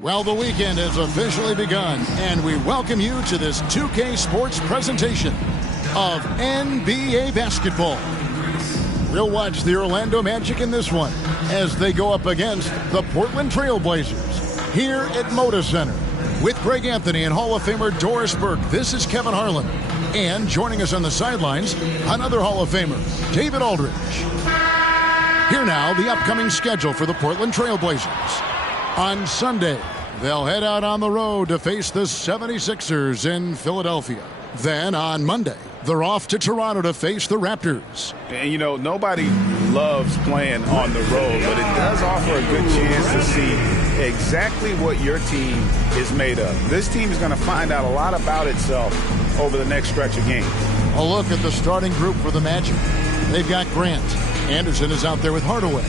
Well, the weekend has officially begun, and we welcome you to this 2K Sports presentation of NBA basketball. We'll watch the Orlando Magic in this one as they go up against the Portland Trail Blazers here at Moda Center. With Greg Anthony and Hall of Famer Doris Burke, this is Kevin Harlan. And joining us on the sidelines, another Hall of Famer, David Aldridge. Here now, the upcoming schedule for the Portland Trail Blazers. On Sunday, they'll head out on the road to face the 76ers in Philadelphia. Then on Monday, they're off to Toronto to face the Raptors. And, you know, nobody loves playing on the road, but it does offer a good chance to see exactly what your team is made of. This team is going to find out a lot about itself over the next stretch of games. A look at the starting group for the Magic. They've got Grant. Anderson is out there with Hardaway.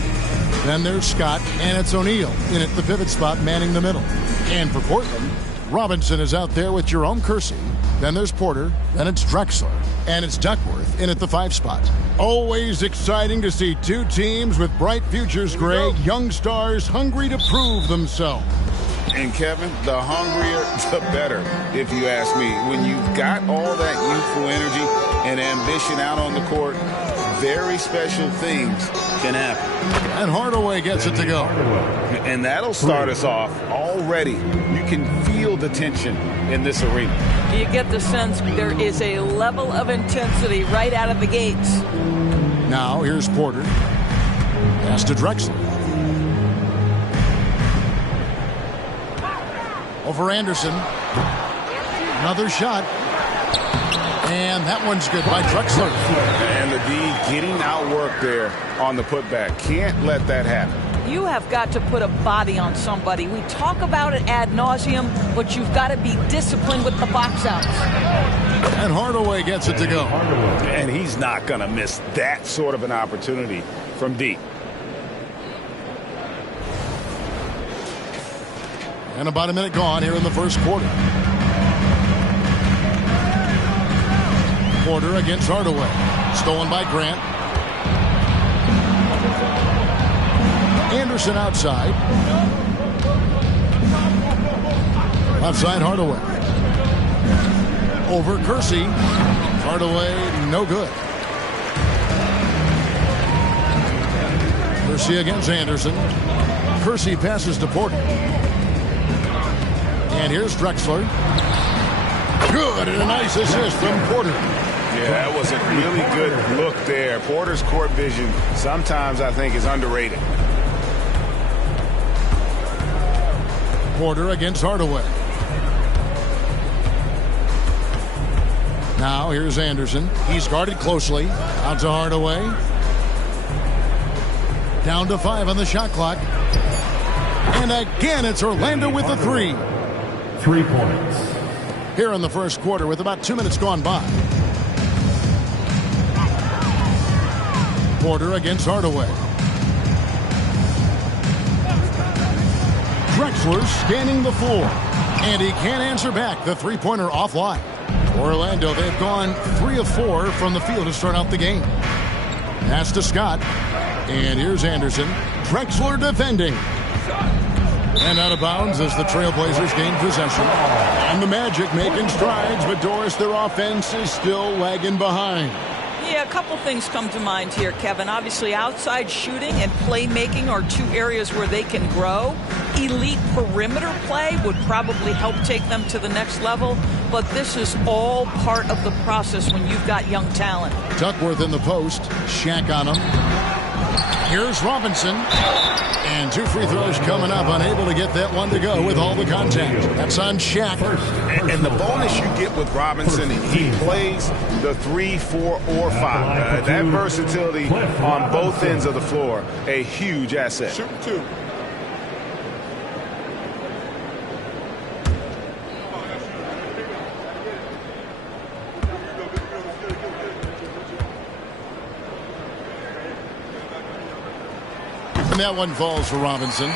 Then there's Scott, and it's O'Neal in at the pivot spot manning the middle. And for Portland, Robinson is out there with Jerome Kersey. Then there's Porter. Then it's Drexler. And it's Duckworth in at the 5 spot. Always exciting to see two teams with bright futures, Greg. Young stars hungry to prove themselves. And Kevin, the hungrier, the better, if you ask me. When you've got all that youthful energy and ambition out on the court, very special things can happen. And Hardaway gets it to go. And that'll start us off already. You can feel the tension in this arena. You get the sense there is a level of intensity right out of the gates. Now here's Porter. Pass to Drexler. Over Anderson. Another shot. And that one's good by Drexler. And the D getting outworked there on the putback. Can't let that happen. You have got to put a body on somebody. We talk about it ad nauseum, but you've got to be disciplined with the box outs. And Hardaway gets it to go. And he's not going to miss that sort of an opportunity from deep. And about a minute gone here in the first quarter. Porter against Hardaway. Stolen by Grant. Anderson outside. Outside Hardaway. Over Kersey. Hardaway, no good. Kersey against Anderson. Kersey passes to Porter. And here's Drexler. Good, and a nice assist from Porter. Yeah, that was a really good look there. Porter's court vision sometimes, I think, is underrated. Porter against Hardaway. Now here's Anderson. He's guarded closely. Out to Hardaway. Down to 5 on the shot clock. And again, it's Orlando with the 3. 3 points. Here in the first quarter with about 2 minutes gone by. Porter against Hardaway. Drexler scanning the floor. And he can't answer back. The three-pointer offline. Orlando, they've gone 3 of 4 from the field to start out the game. Pass to Scott. And here's Anderson. Drexler defending. And out of bounds as the Trailblazers gain possession. And the Magic making strides, but Doris, their offense is still lagging behind. Yeah, a couple things come to mind here, Kevin. Obviously, outside shooting and playmaking are 2 areas where they can grow. Elite perimeter play would probably help take them to the next level, but this is all part of the process when you've got young talent. Duckworth in the post. Shaq on him. Here's Robinson. And 2 free throws coming up. Unable to get that one to go with all the contact. That's on Shaq. And the bonus you get with Robinson, he plays the 3, 4, or 5. That versatility on both ends of the floor, a huge asset. Shoot 2. And that one falls for Robinson.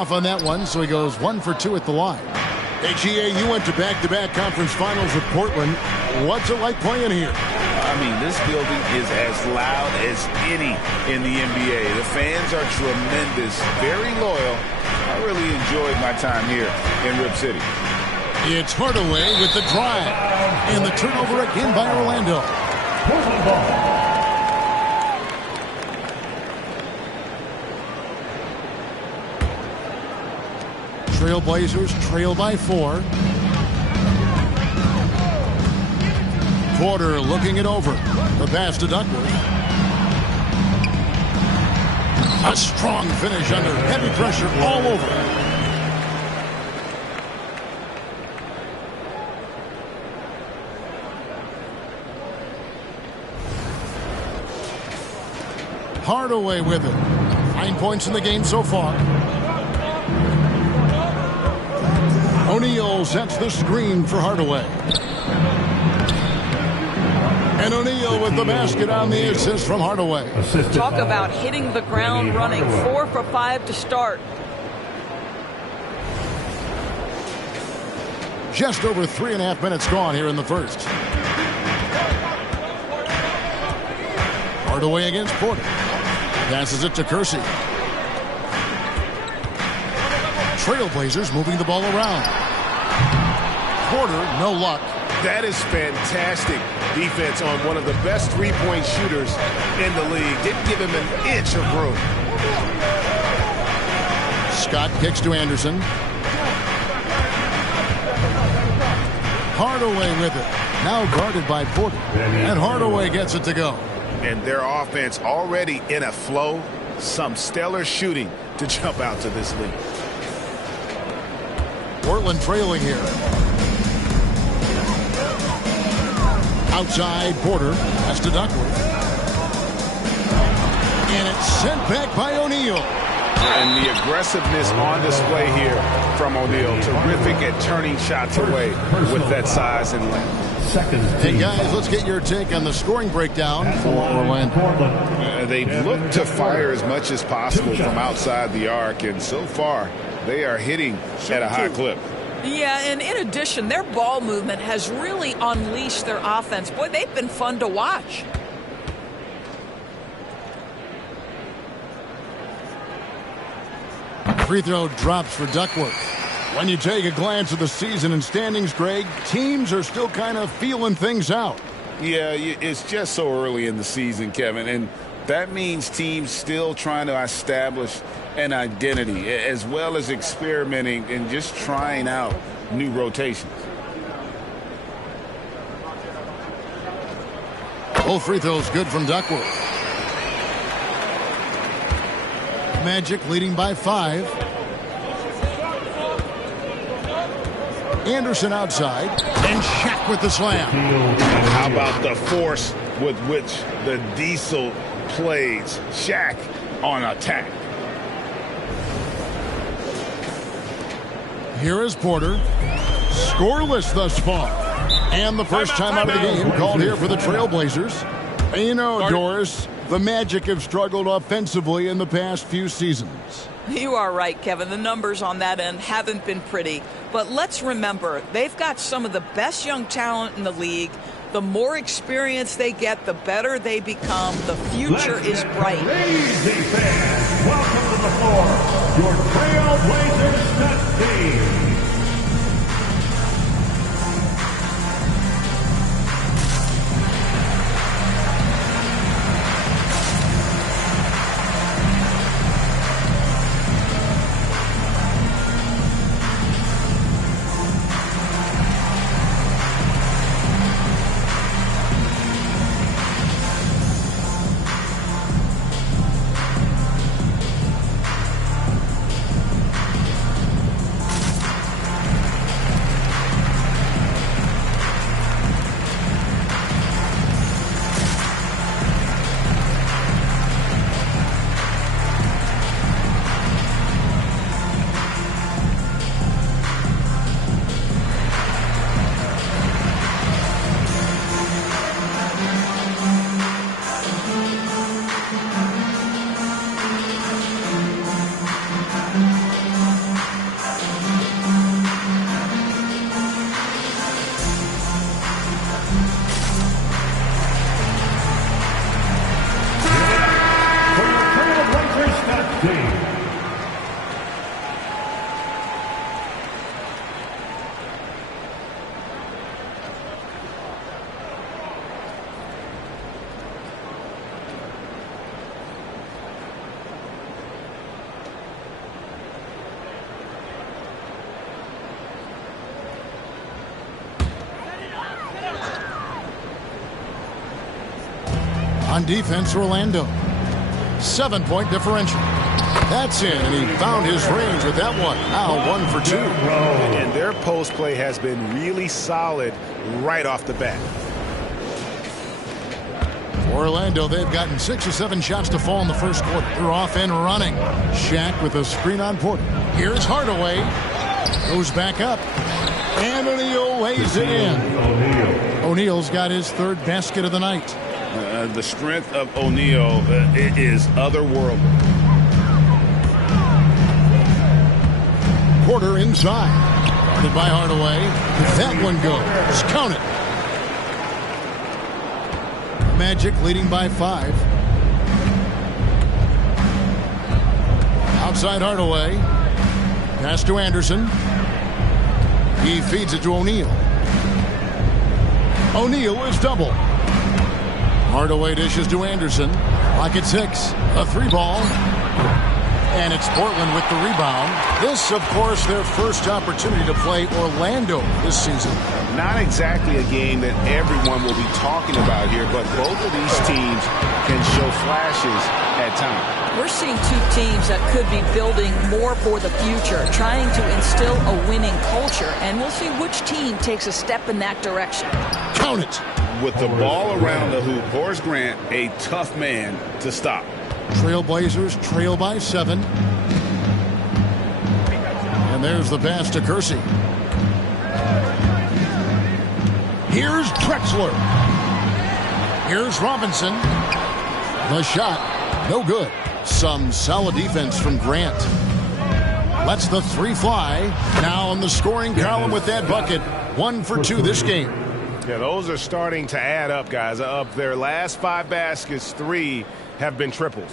off on that one, so he goes 1 for 2 at the line. Hey, GA, you went to back-to-back conference finals with Portland. What's it like playing here? I mean, this building is as loud as any in the NBA. The fans are tremendous, very loyal. I really enjoyed my time here in Rip City. It's Hardaway with the drive. And the turnover again by Orlando. Portland ball. Trailblazers trail by 4. Porter looking it over. The pass to Duckworth. A strong finish under heavy pressure all over. Hardaway with it. 9 points in the game so far. O'Neal sets the screen for Hardaway. And O'Neal with the basket on the assist from Hardaway. Talk about hitting the ground running. 4 for 5 to start. Just over 3.5 minutes gone here in the first. Hardaway against Porter. Passes it to Kersey. Trailblazers moving the ball around. Porter, no luck. That is fantastic defense on one of the best three-point shooters in the league. Didn't give him an inch of room. Scott kicks to Anderson. Hardaway with it. Now guarded by Porter. And Hardaway gets it to go. And their offense already in a flow. Some stellar shooting to jump out to this lead. Portland trailing here. Outside Porter. That's to Duckworth. And it's sent back by O'Neal. And the aggressiveness on display here from O'Neal. Terrific at turning shots away with that size and length. Hey guys, let's get your take on the scoring breakdown for Orlando. They look to fire as much as possible from outside the arc, and so far they are hitting at a high clip. Yeah, and in addition, their ball movement has really unleashed their offense. Boy, they've been fun to watch. Free throw drops for Duckworth. When you take a glance at the season and standings, Greg, teams are still kind of feeling things out. Yeah, it's just so early in the season, Kevin, and that means teams still trying to establish an identity as well as experimenting and just trying out new rotations. Both free throws good from Duckworth. Magic leading by 5. Anderson outside, and Shaq with the slam. How about the force with which the Diesel plays? Shaq on attack. Here is Porter. Scoreless thus far. And the first time out of the game called here for the Trailblazers. And you know, Doris, the Magic have struggled offensively in the past few seasons. You are right, Kevin. The numbers on that end haven't been pretty. But let's remember, they've got some of the best young talent in the league. The more experience they get, the better they become. The future is bright. Crazy fans, welcome to the floor, your Trailblazers set team. On defense, Orlando. 7-point differential. That's in, and he found his range with that one. Now 1 for 2. And their post play has been really solid right off the bat. Orlando, they've gotten 6 or 7 shots to fall in the first quarter. They're off and running. Shaq with a screen on Porter. Here's Hardaway. Goes back up. And O'Neal lays it in. O'Neal's got his 3rd basket of the night. The strength of O'Neal is otherworldly. Porter inside. Guarded by Hardaway. That one goes. Count it. Magic leading by 5. Outside Hardaway. Pass to Anderson. He feeds it to O'Neal. O'Neal is double. Hardaway dishes to Anderson. Clock at 6. A 3-ball. And it's Portland with the rebound. This, of course, their first opportunity to play Orlando this season. Not exactly a game that everyone will be talking about here, but both of these teams can show flashes at times. We're seeing 2 teams that could be building more for the future, trying to instill a winning culture, and we'll see which team takes a step in that direction. Count it. With the ball around the hoop, Horace Grant, a tough man to stop. Trailblazers trail by 7. And there's the pass to Kersey. Here's Drexler. Here's Robinson. The shot, no good. Some solid defense from Grant. Lets the 3 fly. Now on the scoring column with that bucket. 1 for 2 this game. Yeah, those are starting to add up, guys. Of their last 5 baskets, 3 have been triples.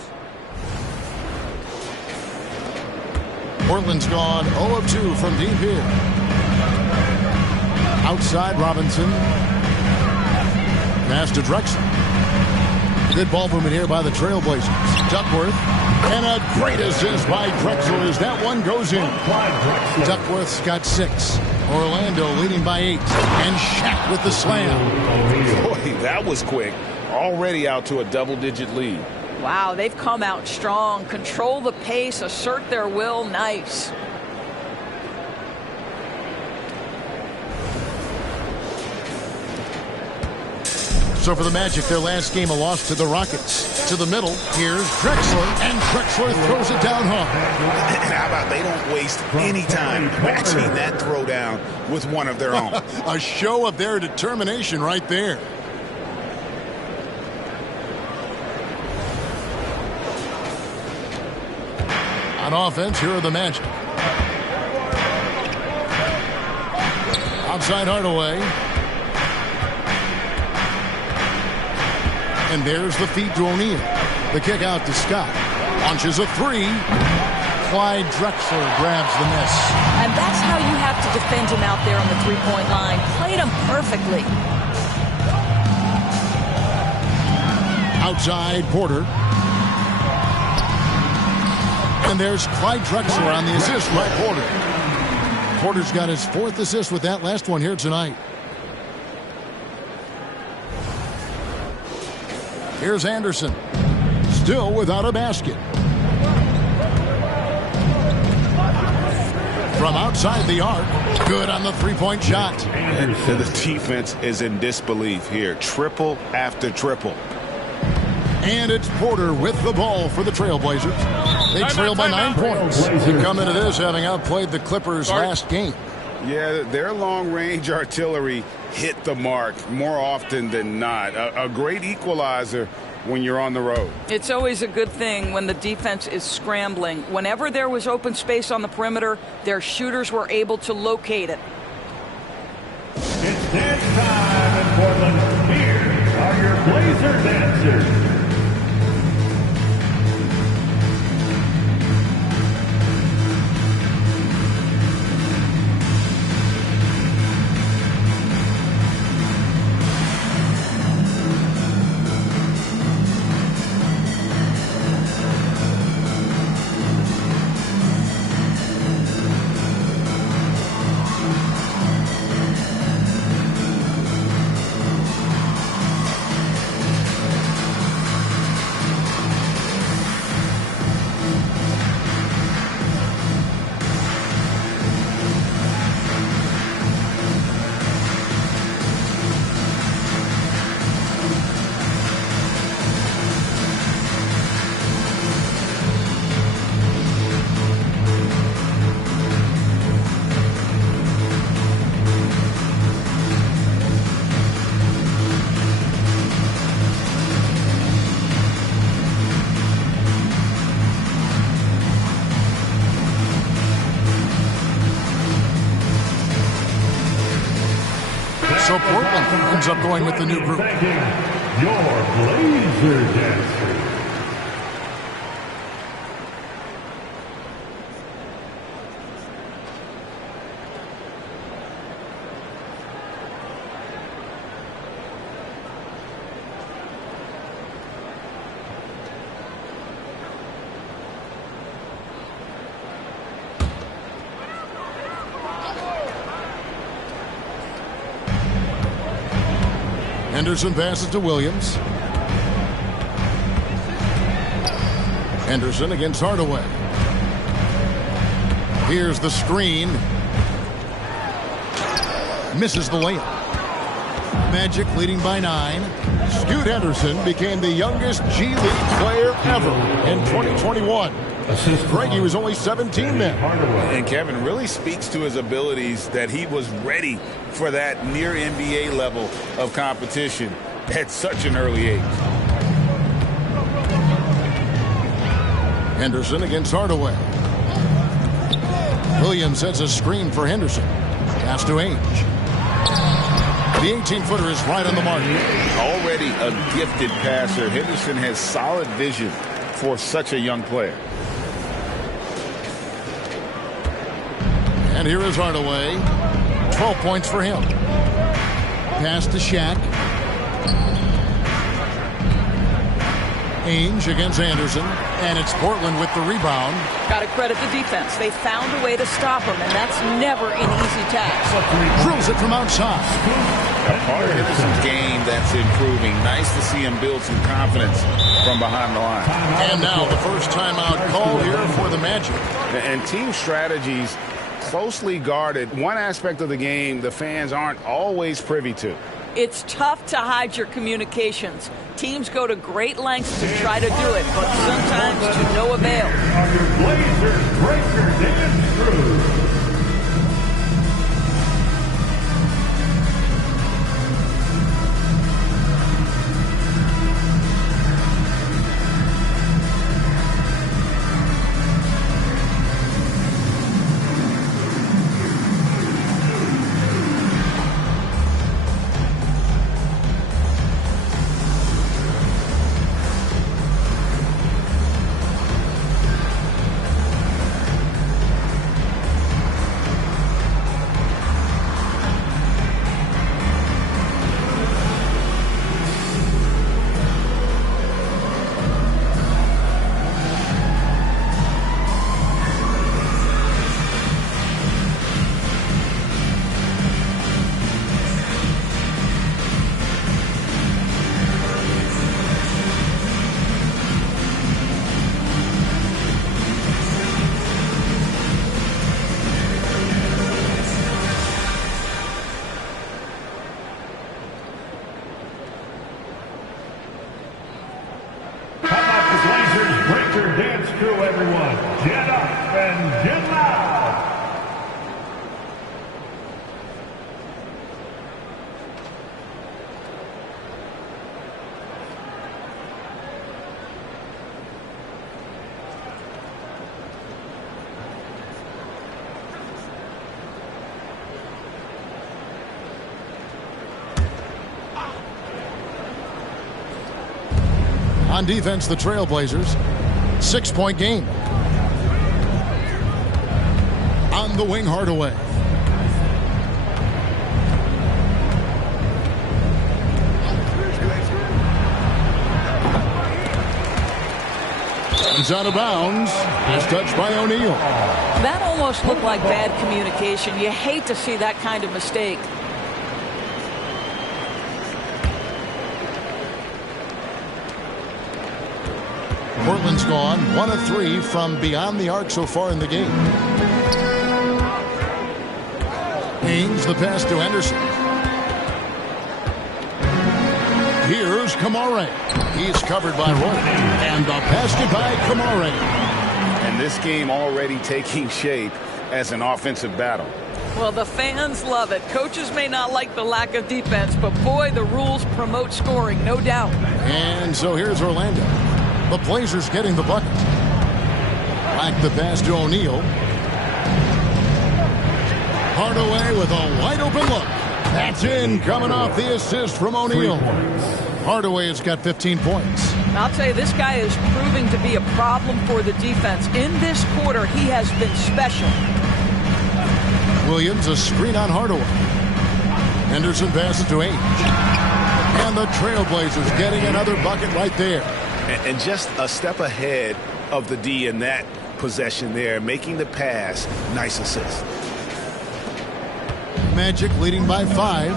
Portland's gone 0 of 2 from deep here. Outside Robinson. Pass to Drexler. Good ball movement here by the Trailblazers. Duckworth. And a great assist by Drexler as that one goes in. Duckworth's got 6. Orlando leading by 8. And Shaq with the slam. Boy, that was quick. Already out to a double-digit lead. Wow, they've come out strong. Control the pace, assert their will. Nice. So for the Magic, their last game, a loss to the Rockets. To the middle, here's Drexler, and Drexler throws it down hard. And how about they don't waste any time matching that throwdown with one of their own. A show of their determination right there. On offense, here are the Magic. Outside Hardaway. And there's the feed to O'Neal. The kick out to Scott. Launches a 3. Clyde Drexler grabs the miss. And that's how you have to defend him out there on the 3-point line. Played him perfectly. Outside Porter. And there's Clyde Drexler on the assist by Porter. Porter's got his 4th assist with that last one here tonight. Here's Anderson. Still without a basket. From outside the arc. Good on the 3-point shot. And the defense is in disbelief here. Triple after triple. And it's Porter with the ball for the Trailblazers. They trail by 9 points. They come into this having outplayed the Clippers last game. Yeah, their long-range artillery hit the mark more often than not. A great equalizer when you're on the road. It's always a good thing when the defense is scrambling. Whenever there was open space on the perimeter, their shooters were able to locate it. It's dance time in Portland. Here are your Blazer dancers. So Portland ends up going with the new group. Your Blazer Dancer. Henderson passes to Williams. Henderson against Hardaway. Here's the screen. Misses the layup. Magic leading by 9. Scoot Henderson became the youngest G League player ever in 2021. Greggy was only 17 then. And Kevin really speaks to his abilities that he was ready for that near NBA level of competition at such an early age. Henderson against Hardaway. Williams sets a screen for Henderson. Pass to Ainge. The 18-footer is right on the mark. Already a gifted passer, Henderson has solid vision for such a young player. And here is Hardaway. 12 points for him. Pass to Shaq. Ainge against Anderson. And it's Portland with the rebound. Got to credit the defense. They found a way to stop him, and that's never an easy task. Drills it from outside. A part of Henderson's game that's improving. Nice to see him build some confidence from behind the line. And now the first timeout call here for the Magic. And team strategies closely guarded. One aspect of the game the fans aren't always privy to. It's tough to hide your communications. Teams go to great lengths to try to do it, but sometimes to no avail. Are your Blazers breaker dance crew. Dance crew, everyone. Get up and get loud. On defense, the Trailblazers. 6-point game. On the wing, Hardaway. He's out of bounds. He's touched by O'Neal. That almost looked like bad communication. You hate to see that kind of mistake. Portland's gone 1 of 3 from beyond the arc so far in the game. Ainge, the pass to Anderson. Here's Kamare. He's covered by Roy. And the basket by Kamare. And this game already taking shape as an offensive battle. Well, the fans love it. Coaches may not like the lack of defense, but boy, the rules promote scoring, no doubt. And so here's Orlando. The Blazers getting the bucket. Back the pass to O'Neal. Hardaway with a wide open look. That's in, coming off the assist from O'Neal. Hardaway has got 15 points. I'll tell you, this guy is proving to be a problem for the defense. In this quarter, he has been special. Williams, a screen on Hardaway. Henderson passes to Ainge. And the Trailblazers getting another bucket right there. And just a step ahead of the D in that possession there, making the pass. Nice assist. Magic leading by 5.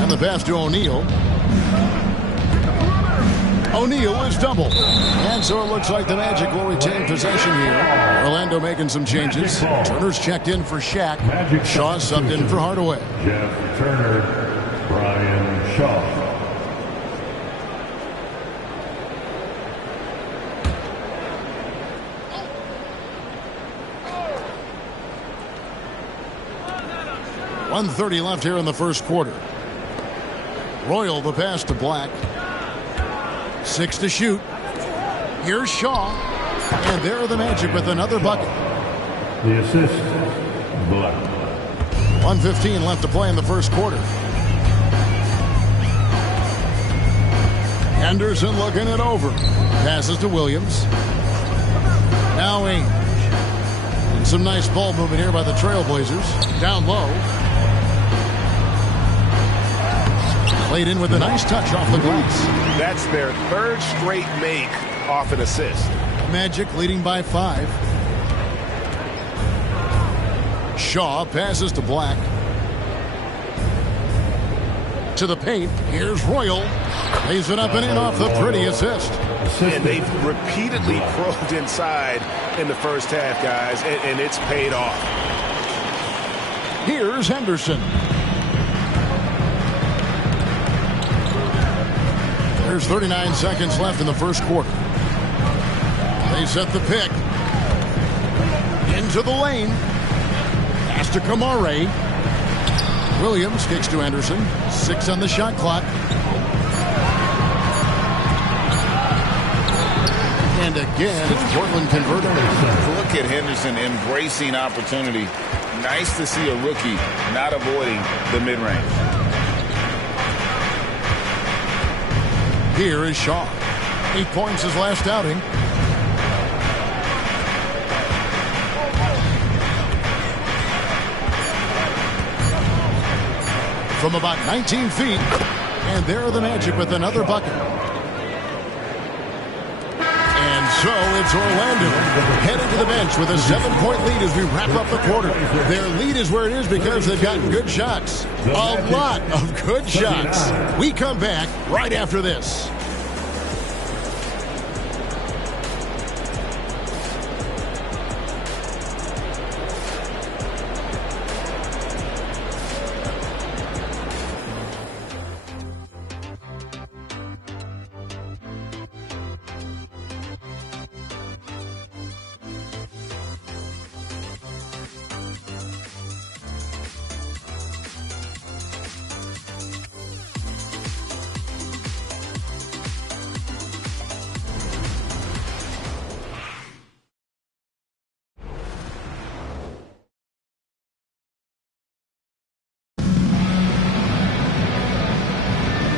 And the pass to O'Neal. O'Neal is doubled. And so it looks like the Magic will retain possession here. Orlando making some changes. Turner's checked in for Shaq. Shaw subbed in for Hardaway. Jeff Turner, Brian Shaw. .130 left here in the first quarter. Royal the pass to Black. 6 to shoot. Here's Shaw. And there are the Magic with another bucket. The assist, Black. 1:15 left to play in the first quarter. Henderson looking it over. Passes to Williams. Now Ainge. And some nice ball movement here by the Trailblazers. Down low. Played in with a nice touch off the glass. That's their third straight make off an assist. Magic leading by 5. Shaw passes to Black. To the paint. Here's Royal. Lays it up and in off the pretty assist. And they've repeatedly probed inside in the first half, guys, and it's paid off. Here's Henderson. There's 39 seconds left in the first quarter. They set the pick. Into the lane. Pass to Kamare. Williams kicks to Anderson. 6 on the shot clock. And again, it's Portland converting. Look at Henderson embracing opportunity. Nice to see a rookie not avoiding the mid-range. Here is Shaw. 8 points his last outing. From about 19 feet. And there are the Magic with another bucket. And so it's Orlando heading to the bench with a 7-point lead as we wrap up the quarter. Their lead is where it is because they've gotten good shots. A lot of good shots. We come back right after this.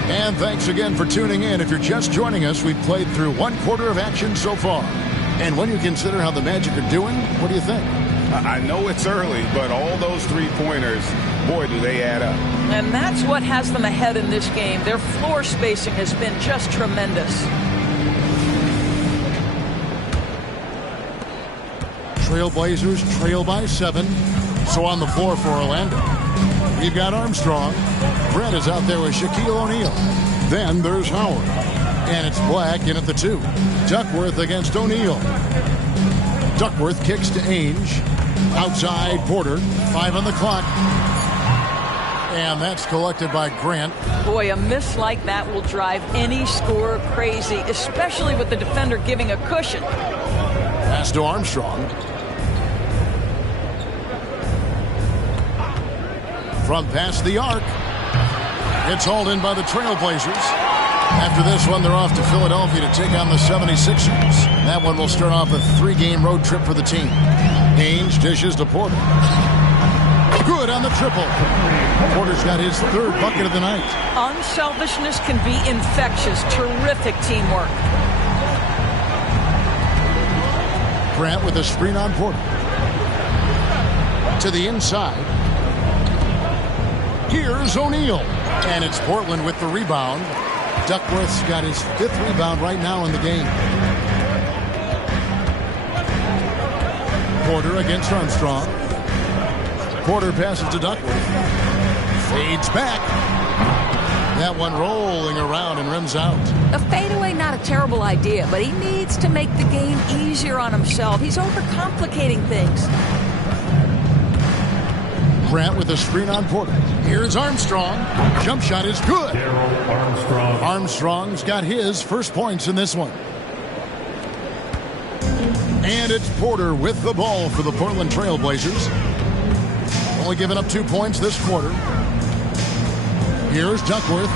And thanks again for tuning in. If you're just joining us, we've played through 1 quarter of action so far. And when you consider how the Magic are doing, what do you think? I know it's early, but all those three-pointers, boy, do they add up. And that's what has them ahead in this game. Their floor spacing has been just tremendous. Trailblazers trail by 7. So on the floor for Orlando, we've got Armstrong. Brett is out there with Shaquille O'Neal. Then there's Howard. And it's Black in at the 2. Duckworth against O'Neal. Duckworth kicks to Ainge. Outside Porter. 5 on the clock. And that's collected by Grant. Boy, a miss like that will drive any scorer crazy, especially with the defender giving a cushion. Pass to Armstrong. From past the arc. It's hauled in by the Trailblazers. After this one, they're off to Philadelphia to take on the 76ers. That one will start off a 3-game road trip for the team. Ainge dishes to Porter. Good on the triple. Porter's got his third bucket of the night. Unselfishness can be infectious. Terrific teamwork. Grant with a screen on Porter. To the inside. Here's O'Neal. And it's Portland with the rebound. Duckworth's got his 5th rebound right now in the game. Porter against Armstrong. Porter passes to Duckworth. Fades back. That one rolling around and rims out. A fadeaway, not a terrible idea, but he needs to make the game easier on himself. He's overcomplicating things. Grant with a screen on Porter. Here's Armstrong. Jump shot is good. Armstrong's got his first points in this one. And it's Porter with the ball for the Portland Trail Blazers. Only giving up 2 points this quarter. Here's Duckworth.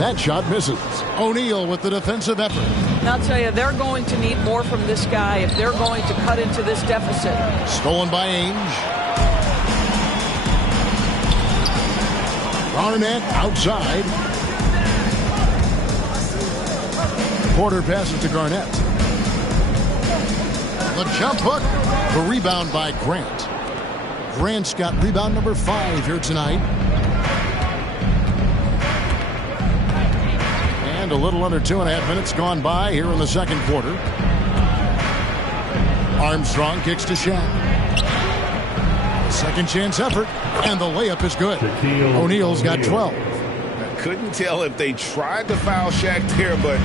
That shot misses. O'Neal with the defensive effort. And I'll tell you, they're going to need more from this guy if they're going to cut into this deficit. Stolen by Ainge. Garnett outside. Porter passes to Garnett. The jump hook. The rebound by Grant. Grant's got rebound number 5 here tonight. And a little under 2.5 minutes gone by here in the second quarter. Armstrong kicks to Shaq. Second chance effort, and the layup is good. O'Neal's got 12. I couldn't tell if they tried to foul Shaq there, but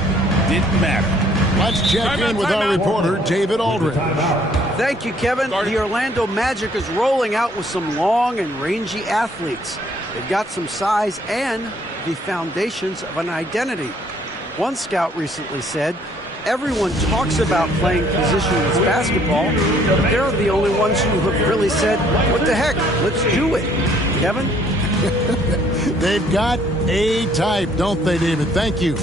didn't matter. Let's check in with our reporter, David Aldridge. Thank you, Kevin. The Orlando Magic is rolling out with some long and rangy athletes. They've got some size and the foundations of an identity. One scout recently said, everyone talks about playing positionless basketball, but they're the only ones who have really said, what the heck, let's do it. Kevin? They've got a type, don't they, David? Thank you.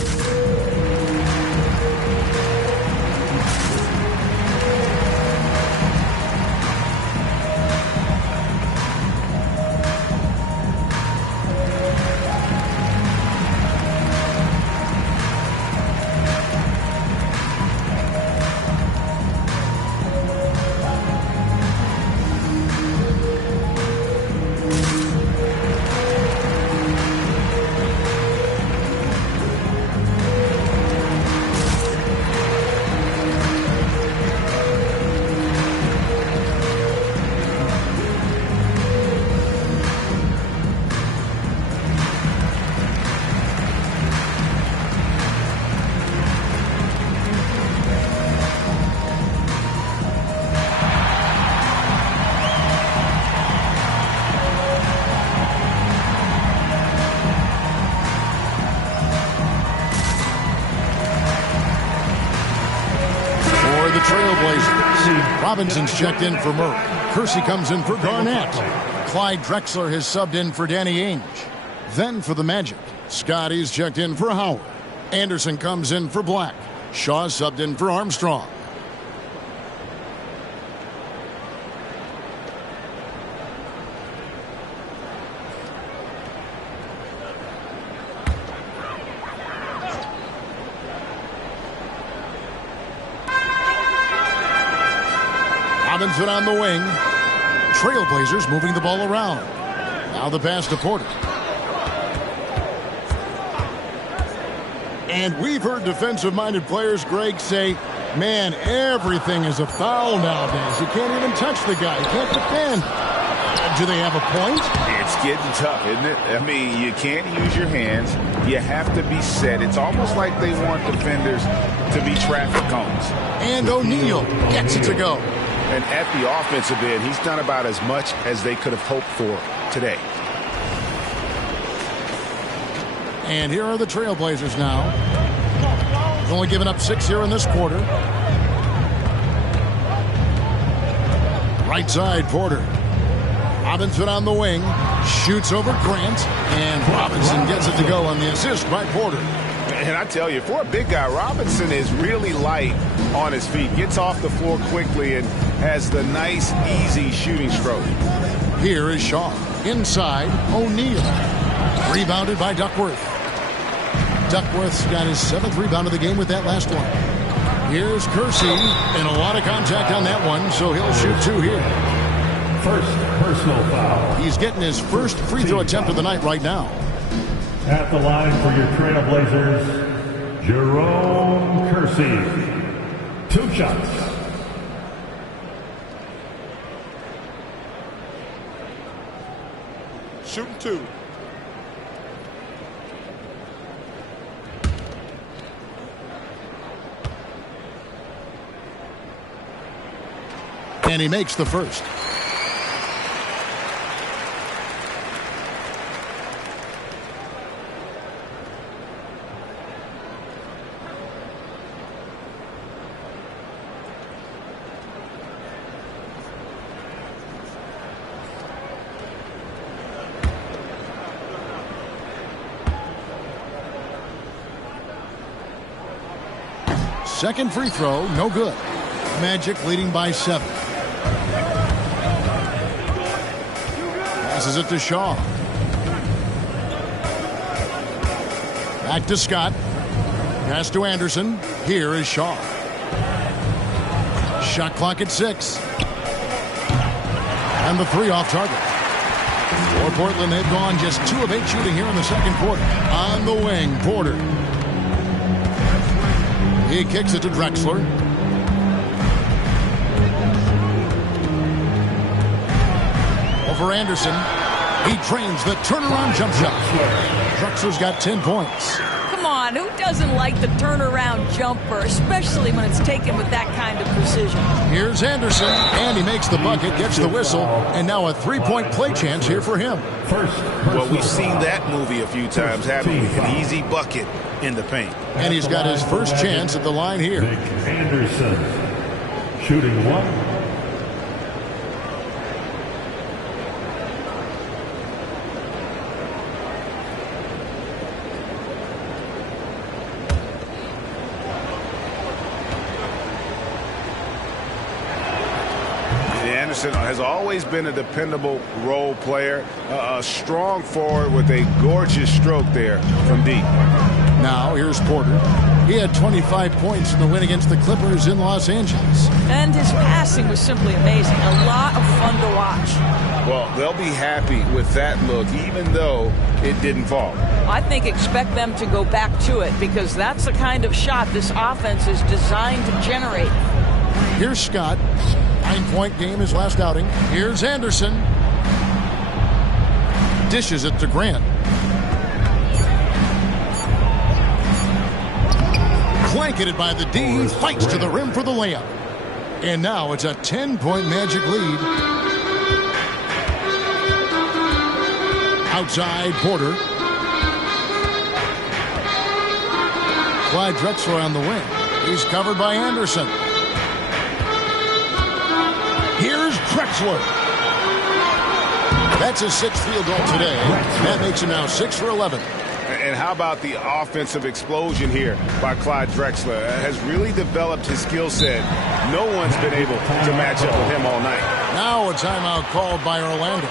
Robinson's checked in for Murray. Kersey comes in for Garnett. Clyde Drexler has subbed in for Danny Ainge. Then for the Magic, Scotty's checked in for Howard. Anderson comes in for Black. Shaw subbed in for Armstrong. Robinson on the wing. Trailblazers moving the ball around. Now the pass to Porter. And we've heard defensive-minded players, Greg, say, man, everything is a foul nowadays. You can't even touch the guy. You can't defend. Do they have a point? It's getting tough, isn't it? I mean, you can't use your hands. You have to be set. It's almost like they want defenders to be traffic cones. And O'Neal gets it to go. And at the offensive end, he's done about as much as they could have hoped for today. And here are the Trailblazers now. They've only given up 6 here in this quarter. Right side, Porter. Robinson on the wing. Shoots over Grant. And Robinson gets it to go on the assist by Porter. And I tell you, for a big guy, Robinson is really light on his feet. Gets off the floor quickly and has the nice, easy shooting stroke. Here is Shaw. Inside, O'Neal. Rebounded by Duckworth. Duckworth's got his 7th rebound of the game with that last one. Here's Kersey, and a lot of contact on that one, so he'll shoot 2 here. First personal foul. He's getting his first free throw attempt of the night right now. At the line for your Trailblazers, Jerome Kersey. 2 shots. Shooting 2. And he makes the first. Second free throw, no good. Magic leading by 7. Passes it to Shaw. Back to Scott. Pass to Anderson. Here is Shaw. Shot clock at 6. And the 3 off target. For Portland, they've gone just 2 of 8 shooting here in the second quarter. On the wing, Porter. He kicks it to Drexler. Over Anderson. He trains the turnaround jump shot. Drexler's got 10 points. Come on, who doesn't like the turnaround jumper, especially when it's taken with that kind of precision? Here's Anderson, and he makes the bucket, gets the whistle, and now a 3-point play chance here for him. Well, we've seen that movie a few times, haven't we? An easy bucket in the paint. And he's got his first chance at the line here. Nick Anderson, shooting 1. Anderson has always been a dependable role player, a strong forward with a gorgeous stroke there from deep. Now here's Porter. He had 25 points in the win against the Clippers in Los Angeles. And his passing was simply amazing. A lot of fun to watch. Well, they'll be happy with that look, even though it didn't fall. I think expect them to go back to it because that's the kind of shot this offense is designed to generate. Here's Scott. 9-point game his last outing. Here's Anderson. Dishes it to Grant. Blanketed by the D. Fights to the rim for the layup. And now it's a 10-point Magic lead. Outside, Porter. Clyde Drexler on the wing. He's covered by Anderson. Here's Drexler. That's his 6th field goal today. That makes him now 6 for 11. And how about the offensive explosion here by Clyde Drexler? Has really developed his skill set. No one's been able to match up with him all night. Now a timeout called by Orlando.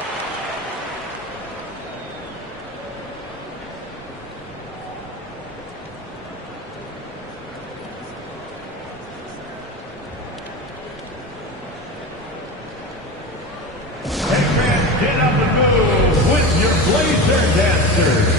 Get on the move with your Blazer dancers.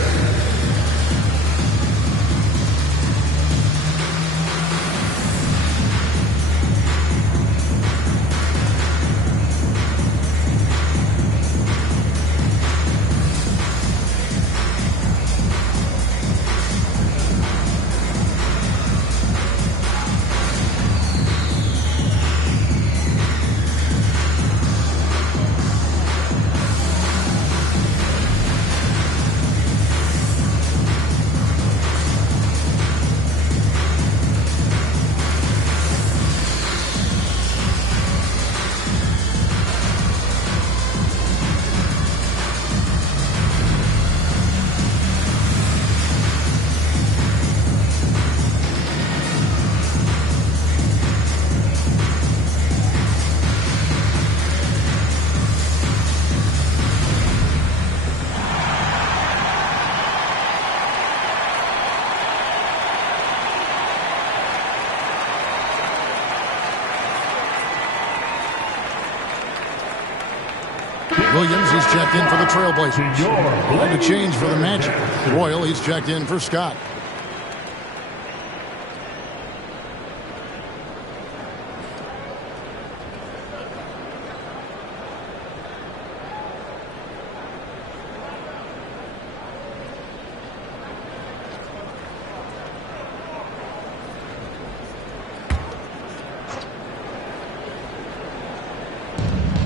Williams, he's checked in for the Trailblazers. And a change for the Magic. Royal, he's checked in for Scott.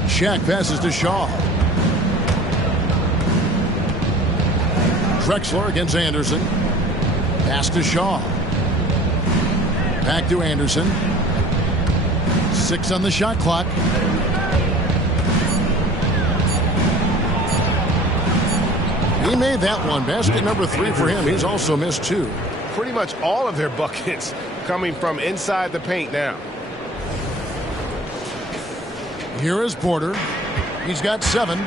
Shaq passes to Shaw. Drexler against Anderson. Pass to Shaw. Back to Anderson. 6 on the shot clock. He made that one. Basket number 3 for him. He's also missed 2. Pretty much all of their buckets coming from inside the paint now. Here is Porter. He's got 7.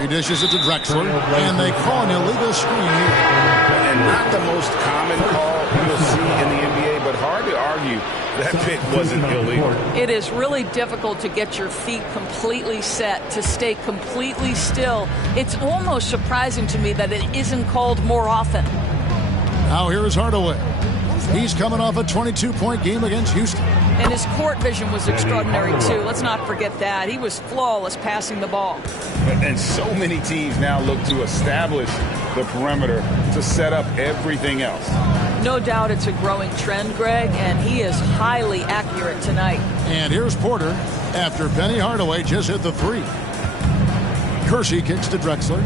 He dishes it to Drexler, and they call an illegal screen here. And not the most common call you'll see in the NBA, but hard to argue that pick wasn't illegal. It is really difficult to get your feet completely set, to stay completely still. It's almost surprising to me that it isn't called more often. Now here is Hardaway. He's coming off a 22-point game against Houston. And his court vision was extraordinary, too. Let's not forget that. He was flawless passing the ball. And so many teams now look to establish the perimeter to set up everything else. No doubt it's a growing trend, Greg, and he is highly accurate tonight. And here's Porter after Penny Hardaway just hit the 3. Kersey kicks to Drexler.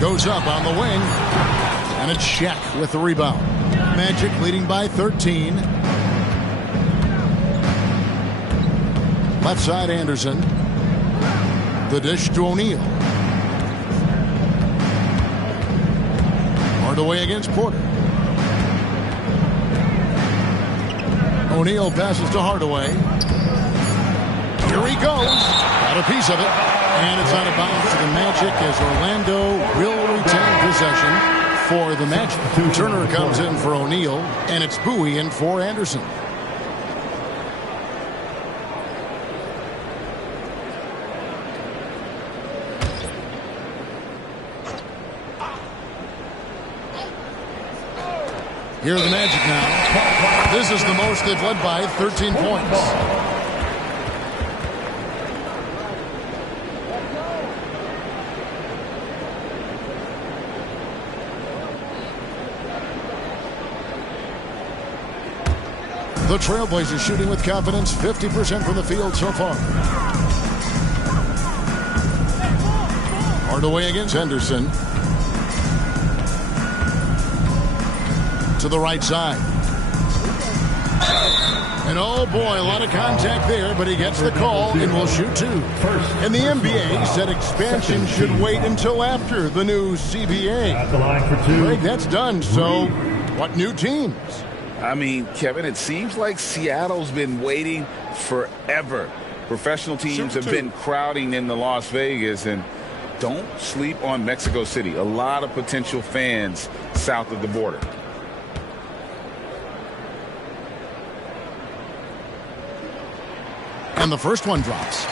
Goes up on the wing. And it's Shaq with the rebound. Magic leading by 13. Left side Anderson. The dish to O'Neal. Hardaway against Porter. O'Neal passes to Hardaway. Here he goes. Got a piece of it. And it's out of bounds to the Magic as Orlando will retain possession for the Magic. Turner comes in for O'Neal, and it's Bowie in for Anderson. Here are the Magic now. This is the most they've led by, 13 points. The Trailblazers shooting with confidence, 50% from the field so far. Hardaway against Henderson. To the right side. And oh boy, a lot of contact there, but he gets the call and will shoot 2. And the NBA said expansion should wait until after the new CBA. At the line for 2. Greg, that's done, so what new teams? I mean, Kevin, it seems like Seattle's been waiting forever. Professional teams have been crowding into Las Vegas, and don't sleep on Mexico City. A lot of potential fans south of the border. And the first one drops.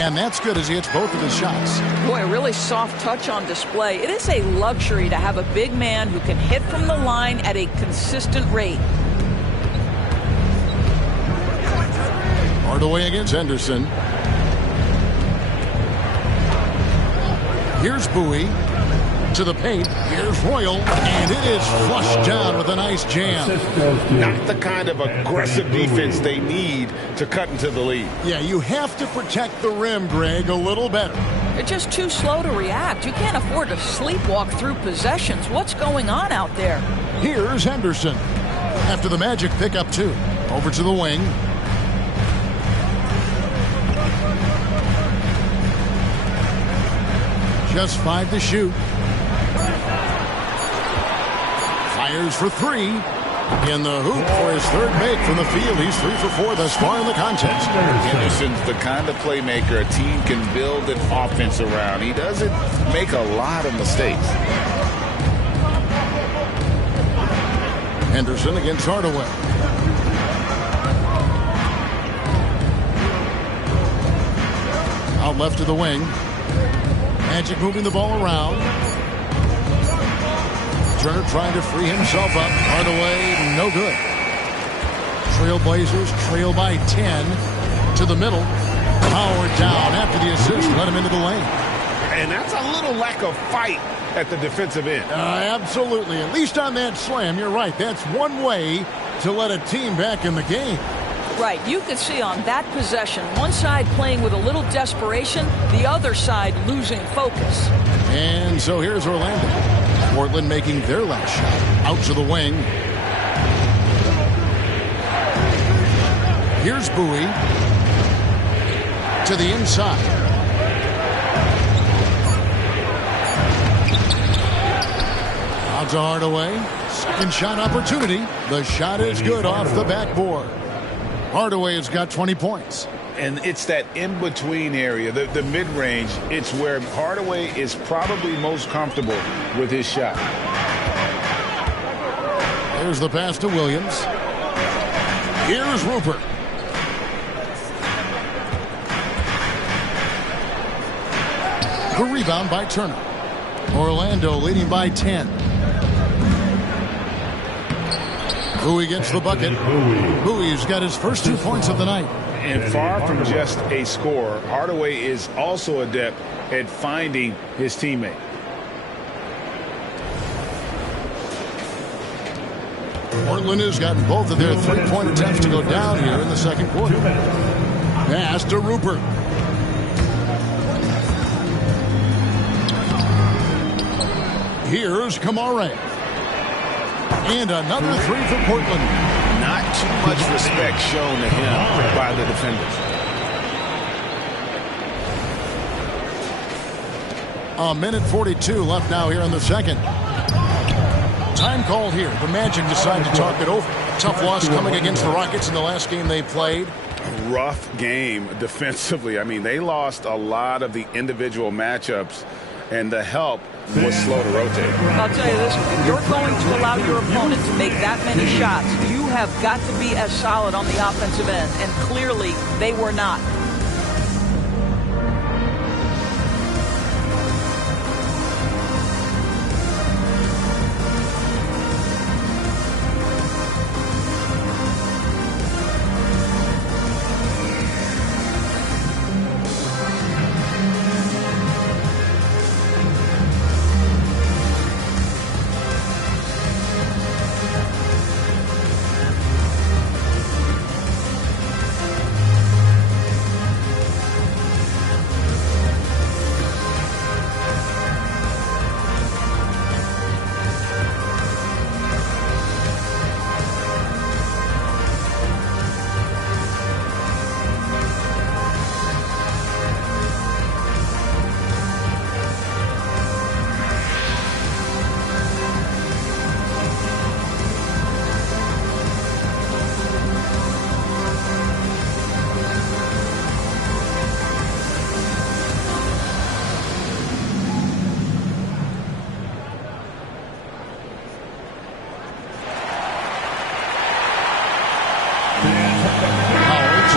And that's good as he hits both of his shots. Boy, a really soft touch on display. It is a luxury to have a big man who can hit from the line at a consistent rate. Hardaway against Henderson. Here's Bowie to the paint. Here's Royal, and it is flushed down with a nice jam. Not the kind of aggressive defense they need to cut into the lead. Yeah, you have to protect the rim, Greg, a little better. They're just too slow to react. You can't afford to sleepwalk through possessions. What's going on out there? Here's Henderson. After the Magic pick up 2. Over to the wing. Just 5 to shoot. Fires for 3. In the hoop for his third make from the field. He's 3 for 4 thus far in the contest. Henderson's the kind of playmaker a team can build an offense around. He doesn't make a lot of mistakes. Henderson against Hardaway. Out left to the wing. Magic moving the ball around. Turner trying to free himself up. Hardaway, no good. Trailblazers trail by 10 to the middle. Howard down after the assist. Let him into the lane. And that's a little lack of fight at the defensive end. Absolutely. At least on that slam, you're right. That's one way to let a team back in the game. Right. You could see on that possession, one side playing with a little desperation, the other side losing focus. And so here's Orlando. Portland making their last shot. Out to the wing. Here's Bowie. To the inside. Out to Hardaway. Second shot opportunity. The shot is good off the backboard. Hardaway has got 20 points. And it's that in-between area, the mid-range. It's where Hardaway is probably most comfortable with his shot. There's the pass to Williams. Here's Rupert. The rebound by Turner. Orlando leading by 10. Bowie gets the bucket. Bowie's got his first 2 points of the night. And far from just a scorer, Hardaway is also adept at finding his teammate. Portland has gotten both of their three-point attempts to go down here in the second quarter. Pass to Rupert. Here's Kamara. And another 3 for Portland. Not too much respect shown to him by the defenders. A minute 42 left now here in the second. Time called here. The Magic decide to talk it over. Tough loss coming against the Rockets in the last game they played. Rough game defensively. I mean, they lost a lot of the individual matchups, and the help was slow to rotate. I'll tell you this, if you're going to allow your opponent to make that many shots, you have got to be as solid on the offensive end, and clearly they were not.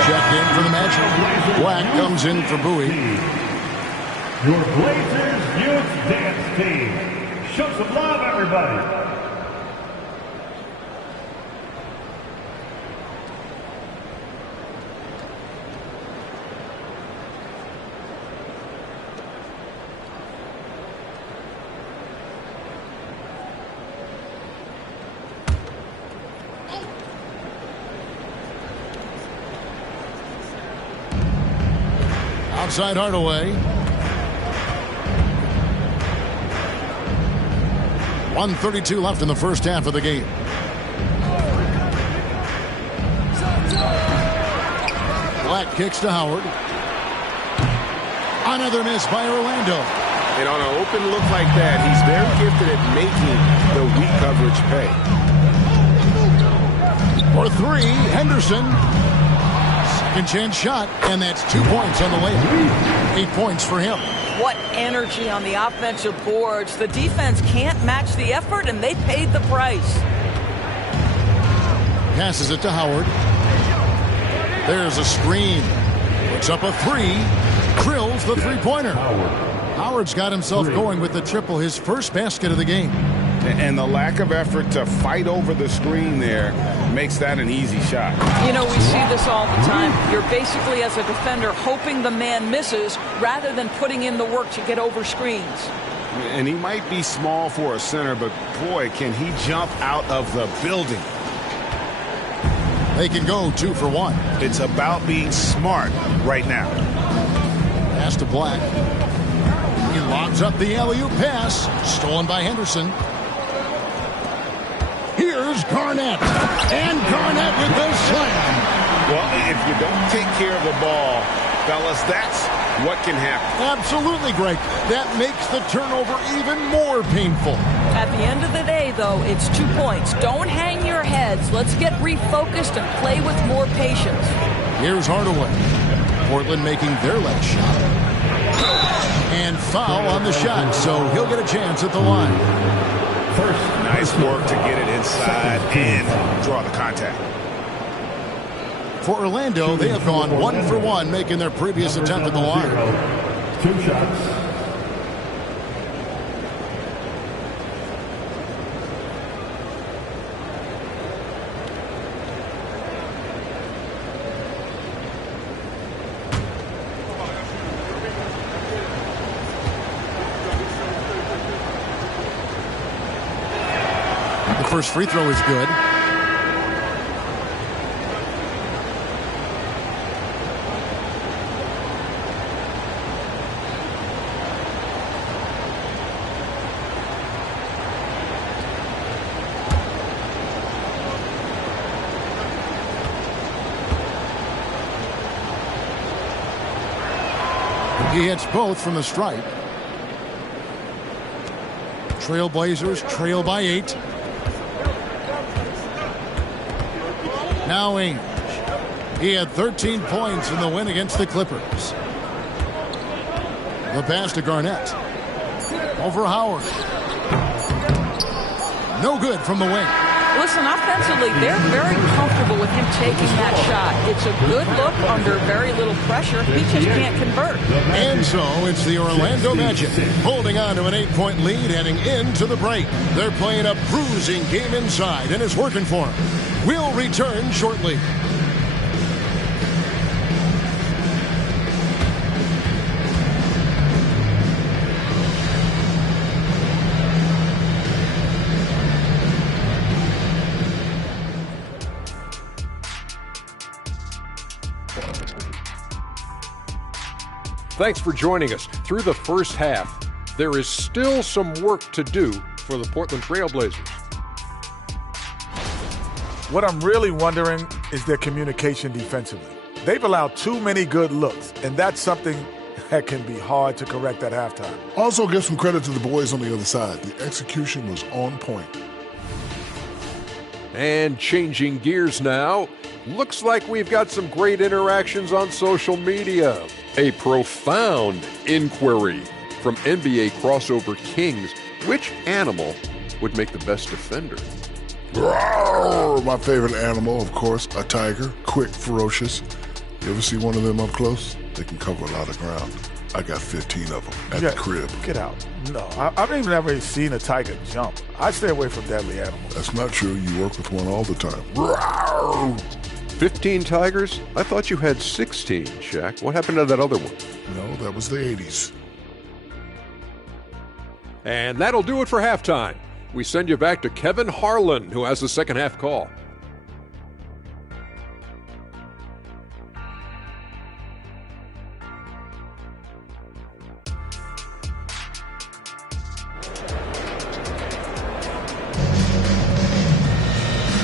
Checked in for the Magic. Black comes in for Bowie. Your Blazers Youth Dance Team. Show some love, everybody. Outside Hardaway. 1:32 left in the first half of the game. Black kicks to Howard. Another miss by Orlando. And on an open look like that, he's very gifted at making the weak coverage pay. For three, Henderson. Second chance shot, and that's 2 points on the layup. 8 points for him. What energy on the offensive boards. The defense can't match the effort, and they paid the price. Passes it to Howard. There's a screen. Puts up a three. Drills the three-pointer. Howard's got himself going with the triple, his first basket of the game. And the lack of effort to fight over the screen there makes that an easy shot. You know, we see this all the time. You're basically, as a defender, hoping the man misses rather than putting in the work to get over screens. And he might be small for a center, but boy, can he jump out of the building. They can go 2 for 1. It's about being smart right now. Pass to Black. He lobs up the alley-oop pass. Stolen by Henderson. Here's Garnett. And Garnett with the slam. Well, if you don't take care of the ball, fellas, that's what can happen. Absolutely, Greg. That makes the turnover even more painful. At the end of the day, though, it's 2 points. Don't hang your heads. Let's get refocused and play with more patience. Here's Hardaway. Portland making their last shot. And foul on the shot, so he'll get a chance at the line. Nice work to get it inside and draw the contact. For Orlando, they have gone 1 for 1, making their previous attempt at the line. 2 shots. The first free throw is good. He hits both from the stripe. Trailblazers trail by 8. Now Ainge. He had 13 points in the win against the Clippers. The pass to Garnett. Over Howard. No good from the wing. Listen, offensively, they're very comfortable with him taking that shot. It's a good look under very little pressure. He just can't convert. And so it's the Orlando Magic holding on to an 8-point lead heading into the break. They're playing a bruising game inside, and it's working for them. We'll return shortly. Thanks for joining us. Through the first half, there is still some work to do for the Portland Trailblazers. What I'm really wondering is their communication defensively. They've allowed too many good looks, and that's something that can be hard to correct at halftime. Also give some credit to the boys on the other side. The execution was on point. And changing gears now, looks like we've got some great interactions on social media. A profound inquiry from NBA crossover kings. Which animal would make the best defender? Rawr, my favorite animal, of course, a tiger. Quick, ferocious. You ever see one of them up close? They can cover a lot of ground. I got 15 of them at the crib. Get out. No, I've even never seen a tiger jump. I stay away from deadly animals. That's not true. You work with one all the time. Rawr. 15 tigers? I thought you had 16, Shaq. What happened to that other one? No, that was the 80s. And that'll do it for halftime. We send you back to Kevin Harlan, who has the second half call.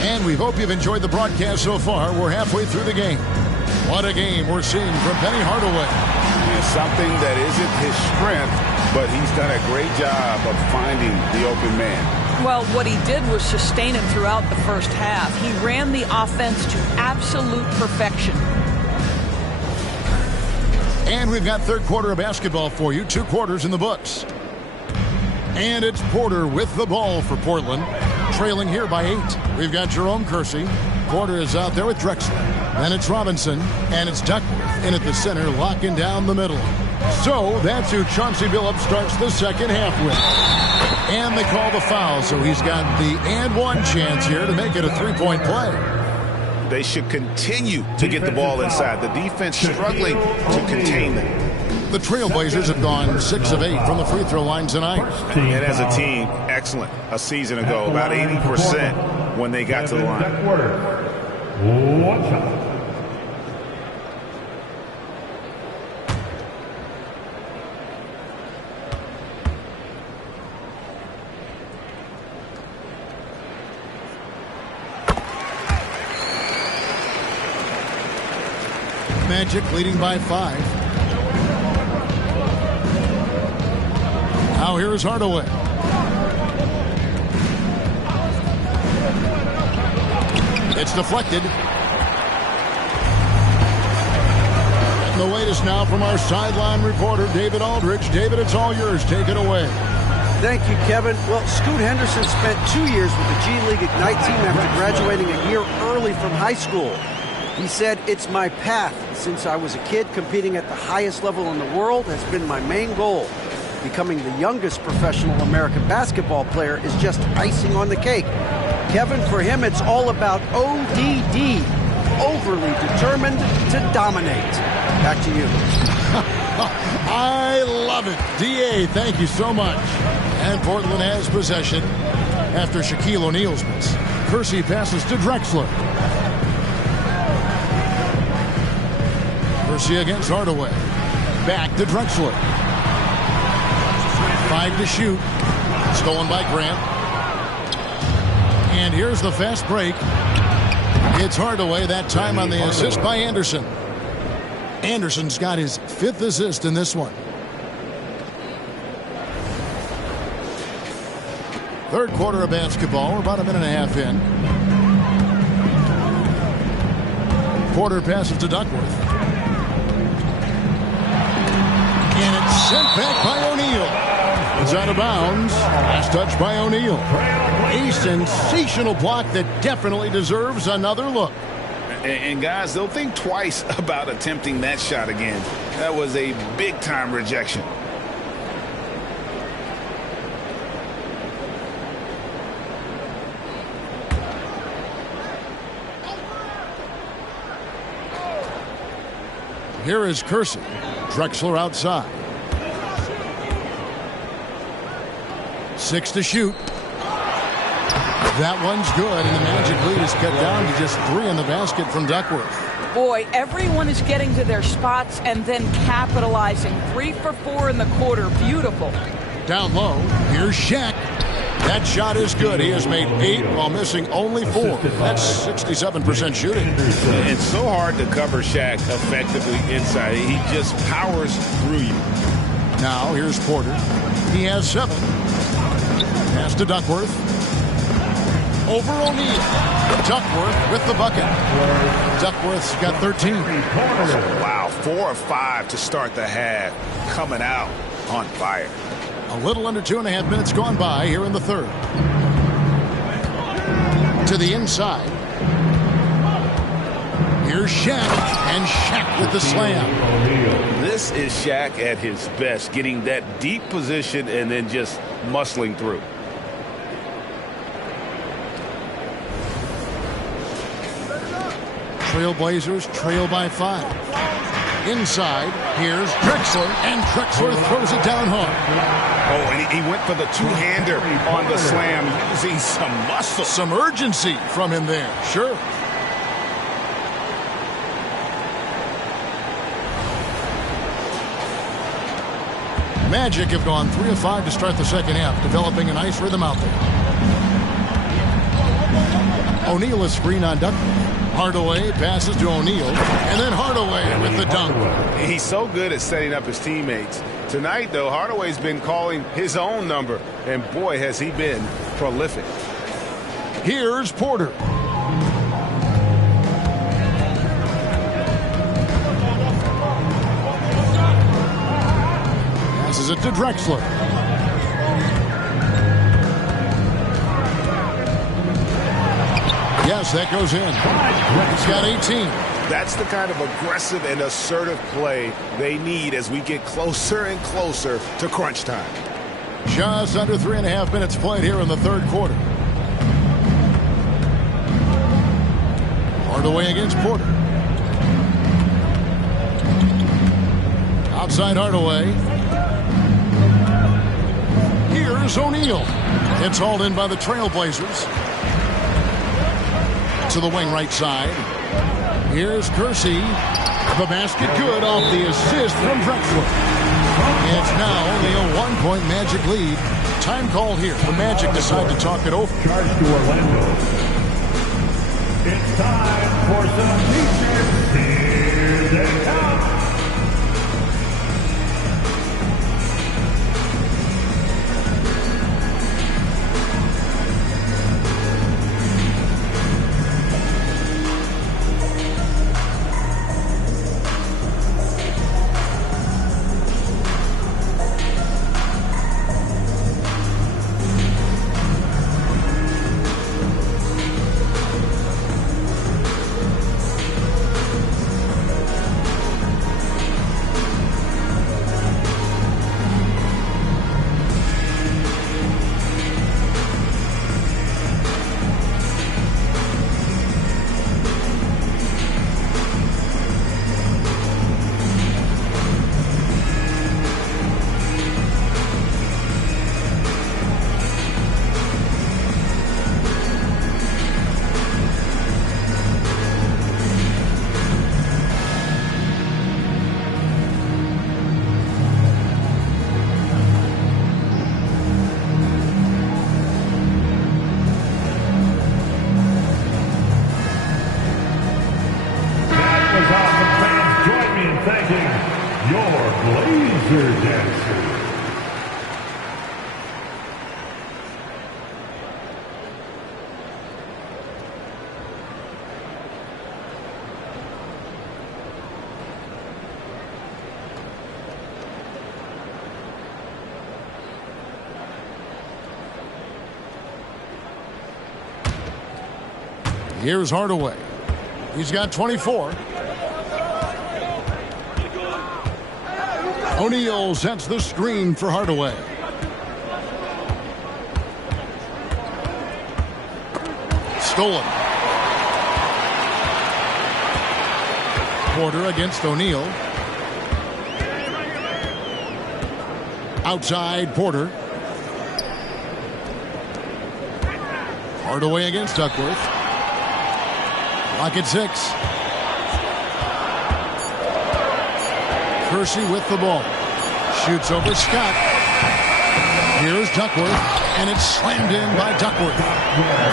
And we hope you've enjoyed the broadcast so far. We're halfway through the game. What a game we're seeing from Penny Hardaway. He is something that isn't his strength, but he's done a great job of finding the open man. Well, what he did was sustain it throughout the first half. He ran the offense to absolute perfection. And we've got third quarter of basketball for you. 2 quarters in the books. And it's Porter with the ball for Portland, trailing here by 8. We've got Jerome Kersey. Porter is out there with Drexler. Then it's Robinson, and it's Duckworth in at the center, locking down the middle. So that's who Chauncey Billups starts the second half with. And they call the foul, so he's got the and one chance here to make it a 3-point play. They should continue to get the ball inside. The defense struggling to contain them. The Trailblazers have gone 6 of 8 from the free throw line tonight. And as a team, excellent. A season ago, about 80% when they got to the line. Watch out. Magic leading by 5. Now here is Hardaway. It's deflected. And the latest now from our sideline reporter, David Aldridge. David, it's all yours. Take it away. Thank you, Kevin. Well, Scoot Henderson spent 2 years with the G League Ignite team after graduating a year early from high school. He said, "It's my path. Since I was a kid, competing at the highest level in the world has been my main goal. Becoming the youngest professional American basketball player is just icing on the cake." Kevin, for him, it's all about ODD, overly determined to dominate. Back to you. I love it. D.A., thank you so much. And Portland has possession after Shaquille O'Neal's miss. Kersey passes to Drexler. Kersey against Hardaway. Back to Drexler. 5 to shoot. Stolen by Grant. And here's the fast break. It's Hardaway, that time on the assist by Anderson. Anderson's got his 5th assist in this one. Third quarter of basketball. We're about a minute and a half in. Porter passes to Duckworth. And it's sent back by O'Neal. It's out of bounds. Last touch by O'Neal. A sensational block that definitely deserves another look. And guys, they'll think twice about attempting that shot again. That was a big-time rejection. Here is Kersey. Drexler outside. 6 to shoot. That one's good, and the Magic lead is cut down to just 3 in the basket from Duckworth. Boy, everyone is getting to their spots and then capitalizing. 3 for 4 in the quarter. Beautiful. Down low, here's Shaq. That shot is good. He has made 8 while missing only 4. That's 67% shooting. It's so hard to cover Shaq effectively inside. He just powers through you. Now here's Porter. He has 7. Pass to Duckworth. Over O'Neal. Duckworth with the bucket. Duckworth's got 13. Wow, 4 of 5 to start the half. Coming out on fire. A little under 2.5 minutes gone by here in the third. To the inside. Here's Shaq. And Shaq with the slam. This is Shaq at his best, getting that deep position and then just muscling through. Trailblazers trail by 5. Inside, here's Drexler, and Drexler throws it down hard. Oh, and he went for the two-hander on the slam, using some muscle. Some urgency from him there, sure. Magic have gone 3 of 5 to start the second half, developing a nice rhythm out there. O'Neal is screen on Duckworth. Hardaway passes to O'Neal, and then Hardaway with the dunk. He's so good at setting up his teammates. Tonight, though, Hardaway's been calling his own number, and boy, has he been prolific. Here's Porter. Passes it to Drexler. Yes, that goes in. He's got 18. That's the kind of aggressive and assertive play they need as we get closer and closer to crunch time. Just under 3.5 minutes played here in the third quarter. Hardaway against Porter. Outside Hardaway. Here's O'Neal. It's hauled in by the Trailblazers. To the wing right side. Here's Kersey. The basket good off the assist from Drexler. It's now only a 1-point Magic lead. Time call here. The Magic decide to talk it over. Charge to Orlando. It's time for some defense. Here they come. Here's Hardaway. He's got 24. O'Neal sets the screen for Hardaway. Stolen. Porter against O'Neal. Outside Porter. Hardaway against Duckworth. Clock at 6. Kersey with the ball. Shoots over Scott. Here's Duckworth, and it's slammed in by Duckworth.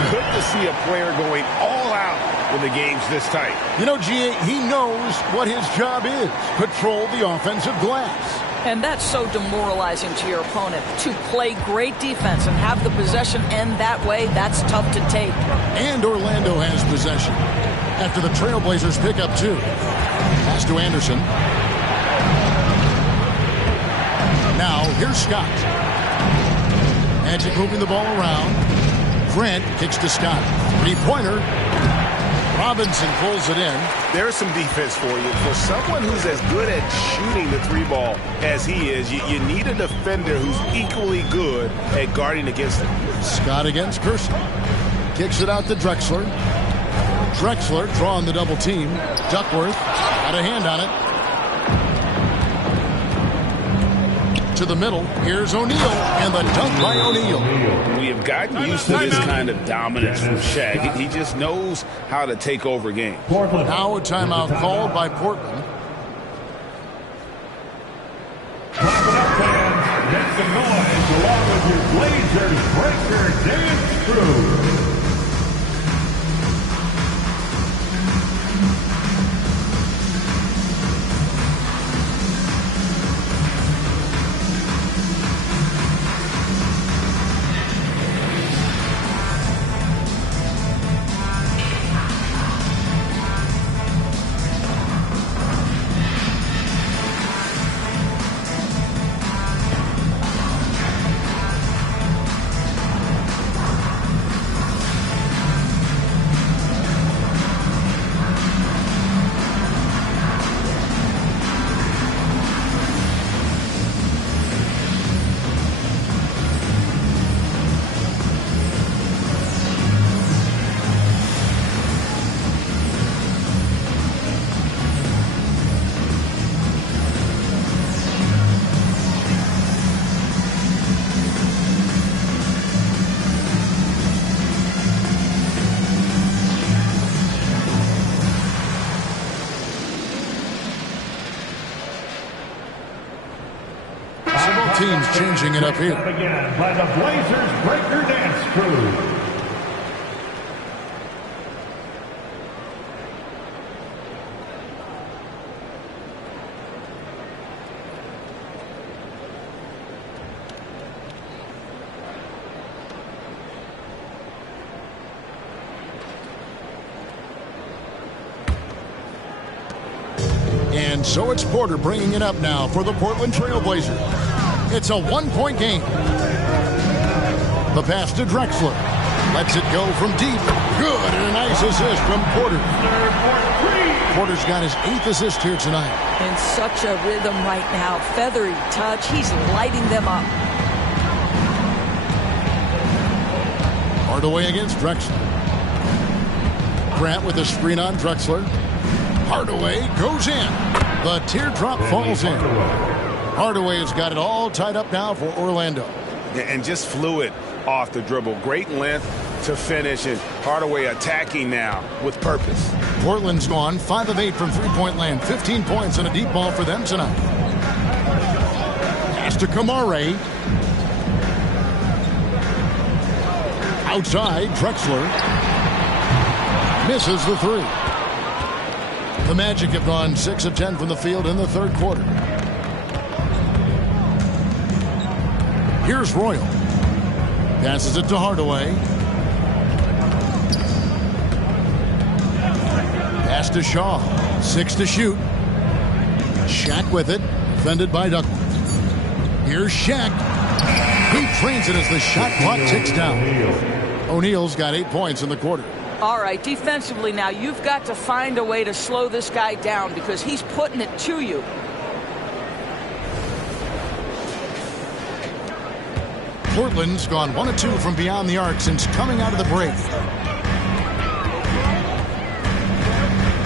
Good to see a player going all out when the game's this tight. You know, G.A., he knows what his job is. Control the offensive glass. And that's so demoralizing to your opponent. To play great defense and have the possession end that way, that's tough to take. And Orlando has possession. After the Trailblazers pick up 2. Pass to Anderson. Now, here's Scott. Magic moving the ball around. Grant kicks to Scott. 3-pointer. Robinson pulls it in. There's some defense for you. For someone who's as good at shooting the 3-ball as he is, you need a defender who's equally good at guarding against him. Scott against Kersey. Kicks it out to Drexler. Drexler drawing the double team. Duckworth got a hand on it. To the middle. Here's O'Neal. And the dunk by O'Neal. We have gotten used to this kind of dominance from Shaq. He just knows how to take over games. Now a timeout called by Portland. Clap it up, fans. Get some noise along with your Blazers breaker dance crew. Both teams changing it up here. Again by the Blazers Breaker Dance Crew. And so it's Porter bringing it up now for the Portland Trail Blazers. It's a one-point game. The pass to Drexler. Lets it go from deep. Good, and a nice assist from Porter. Porter's got his 8th assist here tonight. In such a rhythm right now. Feathery touch. He's lighting them up. Hardaway against Drexler. Grant with a screen on Drexler. Hardaway goes in. The teardrop falls in. Hardaway has got it all tied up now for Orlando. And just fluid off the dribble. Great length to finish, and Hardaway attacking now with purpose. Portland's gone 5 of 8 from three-point land. 15 points and a deep ball for them tonight. Pass to Kamare. Outside, Drexler. Misses the three. The Magic have gone 6 of 10 from the field in the third quarter. Here's Royal. Passes it to Hardaway. Pass to Shaw. 6 to shoot. Shaq with it. Defended by Duckworth. Here's Shaq. He trains it as the shot clock ticks down. O'Neal's got 8 points in the quarter. All right, defensively now, you've got to find a way to slow this guy down because he's putting it to you. Portland's gone 1 of 2 from beyond the arc since coming out of the break.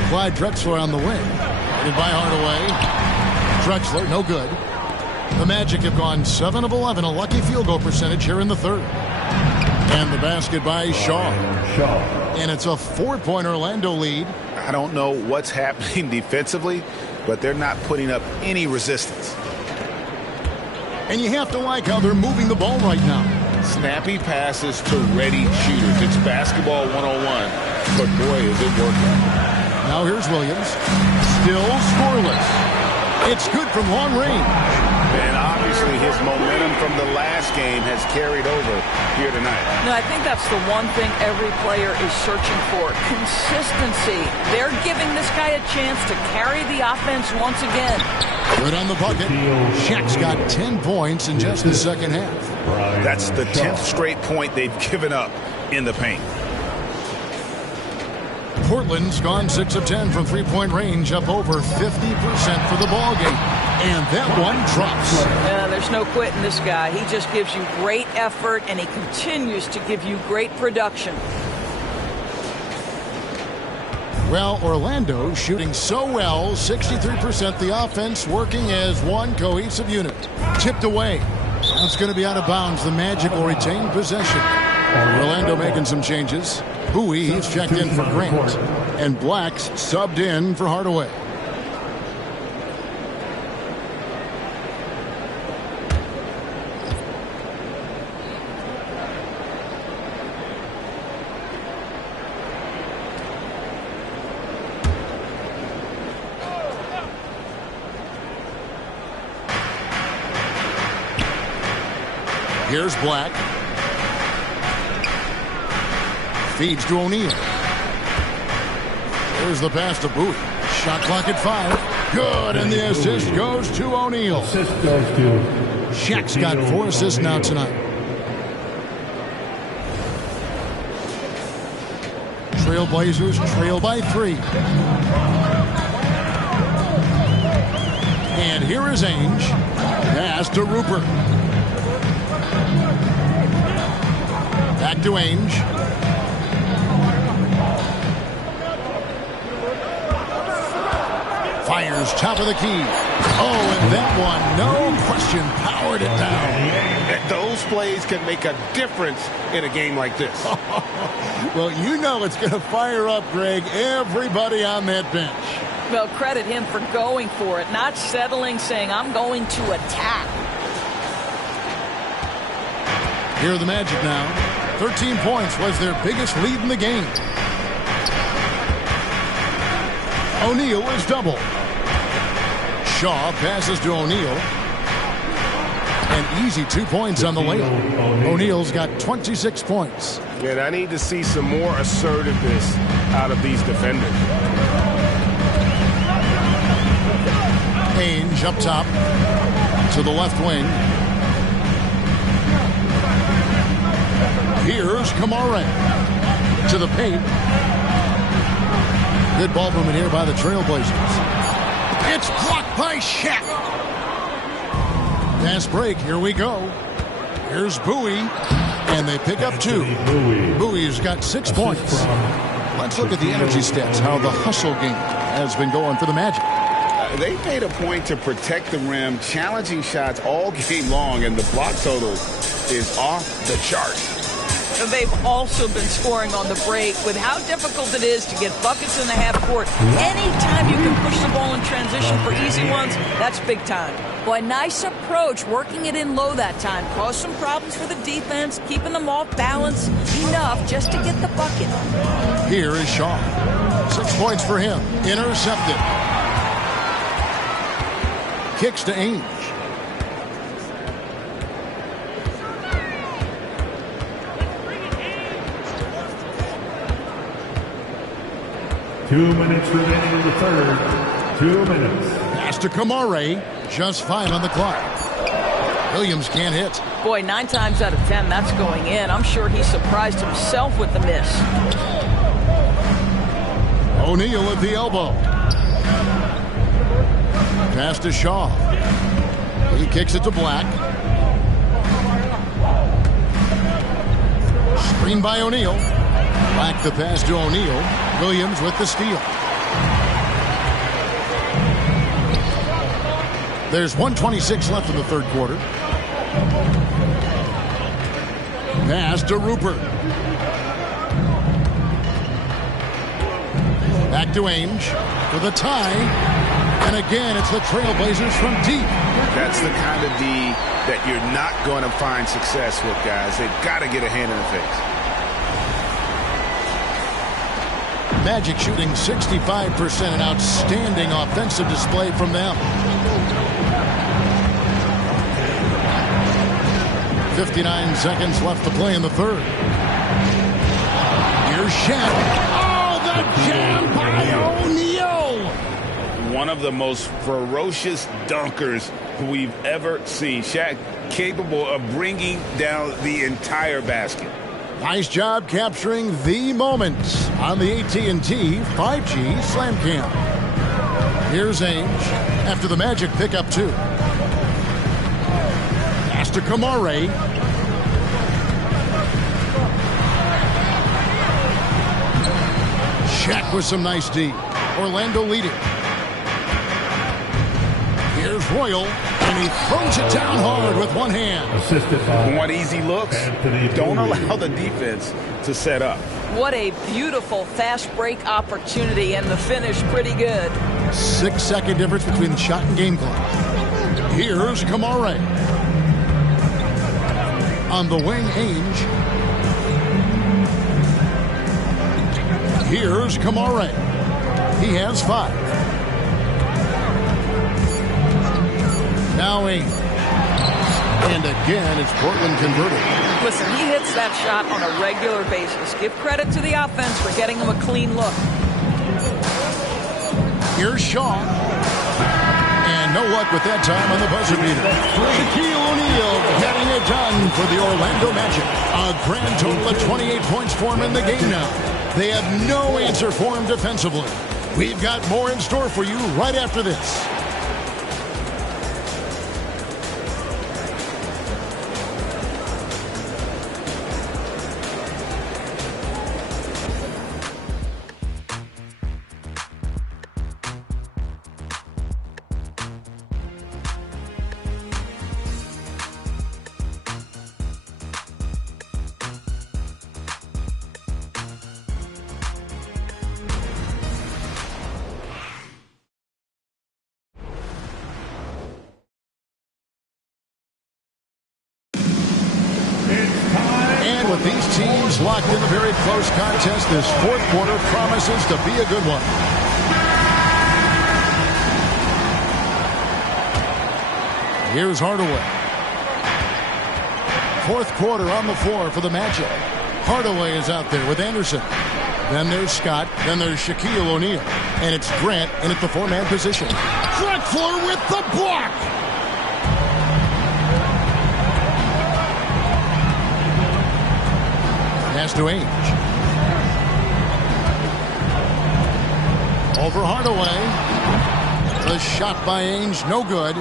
Clyde Drexler on the wing. Guarded by Hardaway. Drexler, no good. The Magic have gone 7 of 11, a lucky field goal percentage here in the third. And the basket by Shaw. And it's a 4-point Orlando lead. I don't know what's happening defensively, but they're not putting up any resistance. And you have to like how they're moving the ball right now. Snappy passes to ready shooters. It's basketball 101, but boy, is it working. Now here's Williams. Still scoreless. It's good from long range. And obviously his momentum from the last game has carried over here tonight. No, I think that's the one thing every player is searching for. Consistency. They're giving this guy a chance to carry the offense once again. Good on the bucket. Shaq's got 10 points in just the second half. That's the 10th straight point they've given up in the paint. Portland's gone 6 of 10 from three-point range, up over 50% for the ball game. And that one drops. Yeah, there's no quitting this guy. He just gives you great effort, and he continues to give you great production. Well, Orlando shooting so well, 63%, the offense working as one cohesive unit. Tipped away. That's going to be out of bounds. The Magic will retain possession. Orlando making some changes. Bowie, he's checked in for Grant. And Black's subbed in for Hardaway. Here's Black. Feeds to O'Neal. There's the pass to Bowie. Shot clock at 5. Good, and the assist goes to O'Neal. Assist goes to Shaq's got 4 assists now tonight. Trailblazers trail by 3. And here is Ainge. Pass to Rupert. Back to Ainge. Fires top of the key. Oh, and that one, no question, powered it down. Those plays can make a difference in a game like this. Well, you know it's going to fire up, Greg, everybody on that bench. Well, credit him for going for it, not settling, saying, I'm going to attack. Here are the Magic now. 13 points was their biggest lead in the game. O'Neal is double. Shaw passes to O'Neal. An easy 2 points on the layup. O'Neal's got 26 points. And I need to see some more assertiveness out of these defenders. Ainge up top to the left wing. Here's Kamara to the paint. Good ball movement here by the Trailblazers. It's blocked by Shaq. Fast break. Here we go. Here's Bowie. And they pick up 2. Bowie's got 6 points. Let's look at the energy stats, how the hustle game has been going for the Magic. They made a point to protect the rim, challenging shots all game long, and the block total is off the chart. They've also been scoring on the break. With how difficult it is to get buckets in the half court, anytime you can push the ball in transition for easy ones, that's big time. Boy, nice approach, working it in low that time. Caused some problems for the defense, keeping them off balance enough just to get the bucket. Here is Shaw. 6 points for him. Intercepted. Kicks to Ainge. Two minutes remaining in the third. 2 minutes. Pass to Kamara. Just 5 on the clock. Williams can't hit. Boy, 9 times out of 10, that's going in. I'm sure he surprised himself with the miss. O'Neal at the elbow. Pass to Shaw. He kicks it to Black. Screen by O'Neal. Black the pass to O'Neal. Williams with the steal. There's 1:26 left in the third quarter. Pass to Rupert. Back to Ainge for the tie. And again, it's the Trailblazers from deep. That's the kind of D that you're not going to find success with, guys. They've got to get a hand in the face. Magic shooting 65%, an outstanding offensive display from them. 59 seconds left to play in the third. Here's Shaq. Oh, the jam by O'Neal. One of the most ferocious dunkers we've ever seen. Shaq capable of bringing down the entire basket. Nice job capturing the moments on the AT&T 5G Slam Cam. Here's Ainge after the Magic pick up 2. Pass to Kamara. Shaq with some nice D. Orlando leading. Here's Royal, and he throws it down hard with one hand. Assisted by Want easy looks? Don't allow the defense to set up. What a beautiful fast break opportunity, and the finish pretty good. 6-second difference between the shot and game clock. Here's Kamara. On the wing, Ainge. Here's Kamara. He has 5. Now Ainge. And again, it's Portland converted. Listen, he hits that shot on a regular basis. Give credit to the offense for getting him a clean look. Here's Shaw. And no luck with that time on the buzzer beater. Shaquille O'Neal getting it done for the Orlando Magic. A grand total of 28 points for him in the game now. They have no answer for him defensively. We've got more in store for you right after this. with these teams locked in a very close contest, this fourth quarter promises to be a good one. Here's Hardaway. Fourth quarter on the floor for the Magic. Hardaway is out there with Anderson. Then there's Scott. Then there's Shaquille O'Neal. And it's Grant in at the four-man position. Drexler with the block. Pass to Ainge. Over Hardaway. The shot by Ainge, no good.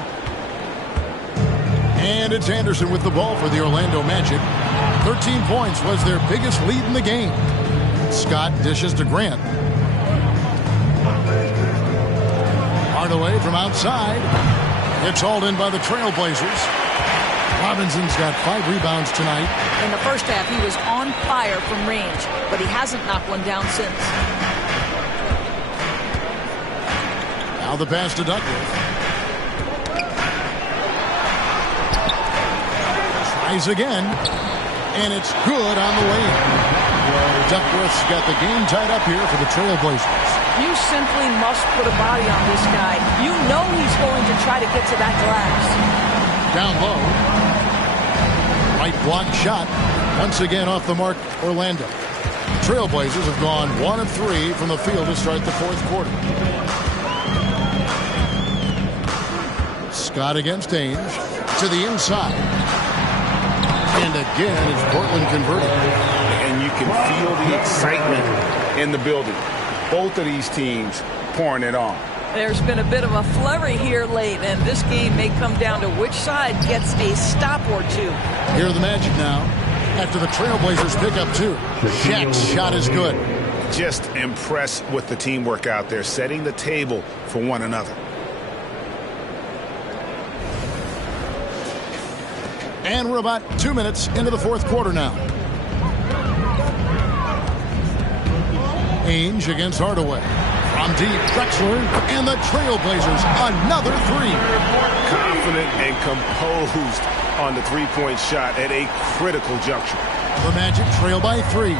And it's Anderson with the ball for the Orlando Magic. 13 points was their biggest lead in the game. Scott dishes to Grant. Hardaway from outside. It's hauled in by the Trailblazers. Robinson's got 5 rebounds tonight. In the first half, he was on fire from range, but he hasn't knocked one down since. Now the pass to Duckworth. Tries again, and it's good on the way in. Duckworth's got the game tied up here for the Trailblazers. You simply must put a body on this guy. You know he's going to try to get to that glass. Down low. Right block shot. Once again off the mark, Orlando. Trailblazers have gone 1 of 3 from the field to start the fourth quarter. Scott against Ainge. To the inside. And again, it's Portland converted. And you can feel the excitement in the building. Both of these teams pouring it on. There's been a bit of a flurry here late, and this game may come down to which side gets a stop or two. Here are the Magic now. After the Trailblazers pick up 2. Shaq's shot is good. Just impressed with the teamwork out there, setting the table for one another. And we're about 2 minutes into the fourth quarter now. Ainge against Hardaway. From deep, Drexler and the Trailblazers. Another 3. Confident and composed on the three-point shot at a critical juncture. The Magic trail by 3.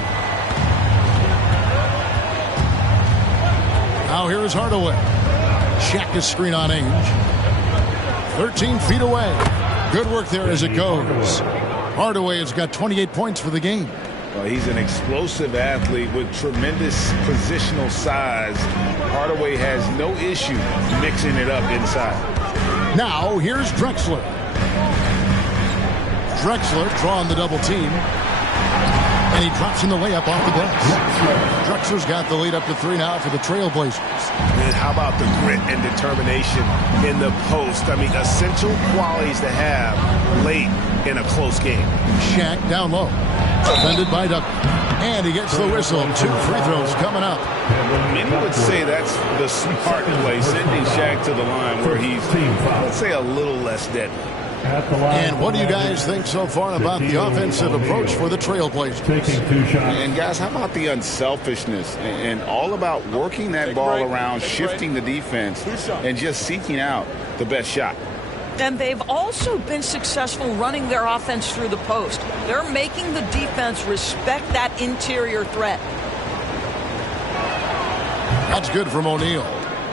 Now here is Hardaway. Shaq is screen on Ainge. 13 feet away. Good work there as it goes. Hardaway has got 28 points for the game. Well, he's an explosive athlete with tremendous positional size. Hardaway has no issue mixing it up inside. Now here's Drexler. Drexler drawing the double team. And he drops in the layup off the glass. Drexler's got the lead up to 3 now for the Trailblazers. And how about the grit and determination in the post? I mean, essential qualities to have late in a close game. Shaq down low. Defended by Duckworth. And he gets the whistle. 2 free throws coming up. Many would say that's the smart play, sending Shaq to the line where he's, let's say, a little less deadly. And what do you guys think so far about the offensive approach for the Trailblazers? And guys, how about the unselfishness and all about working that ball around, shifting the defense, and just seeking out the best shot? And they've also been successful running their offense through the post. They're making the defense respect that interior threat. That's good from O'Neal.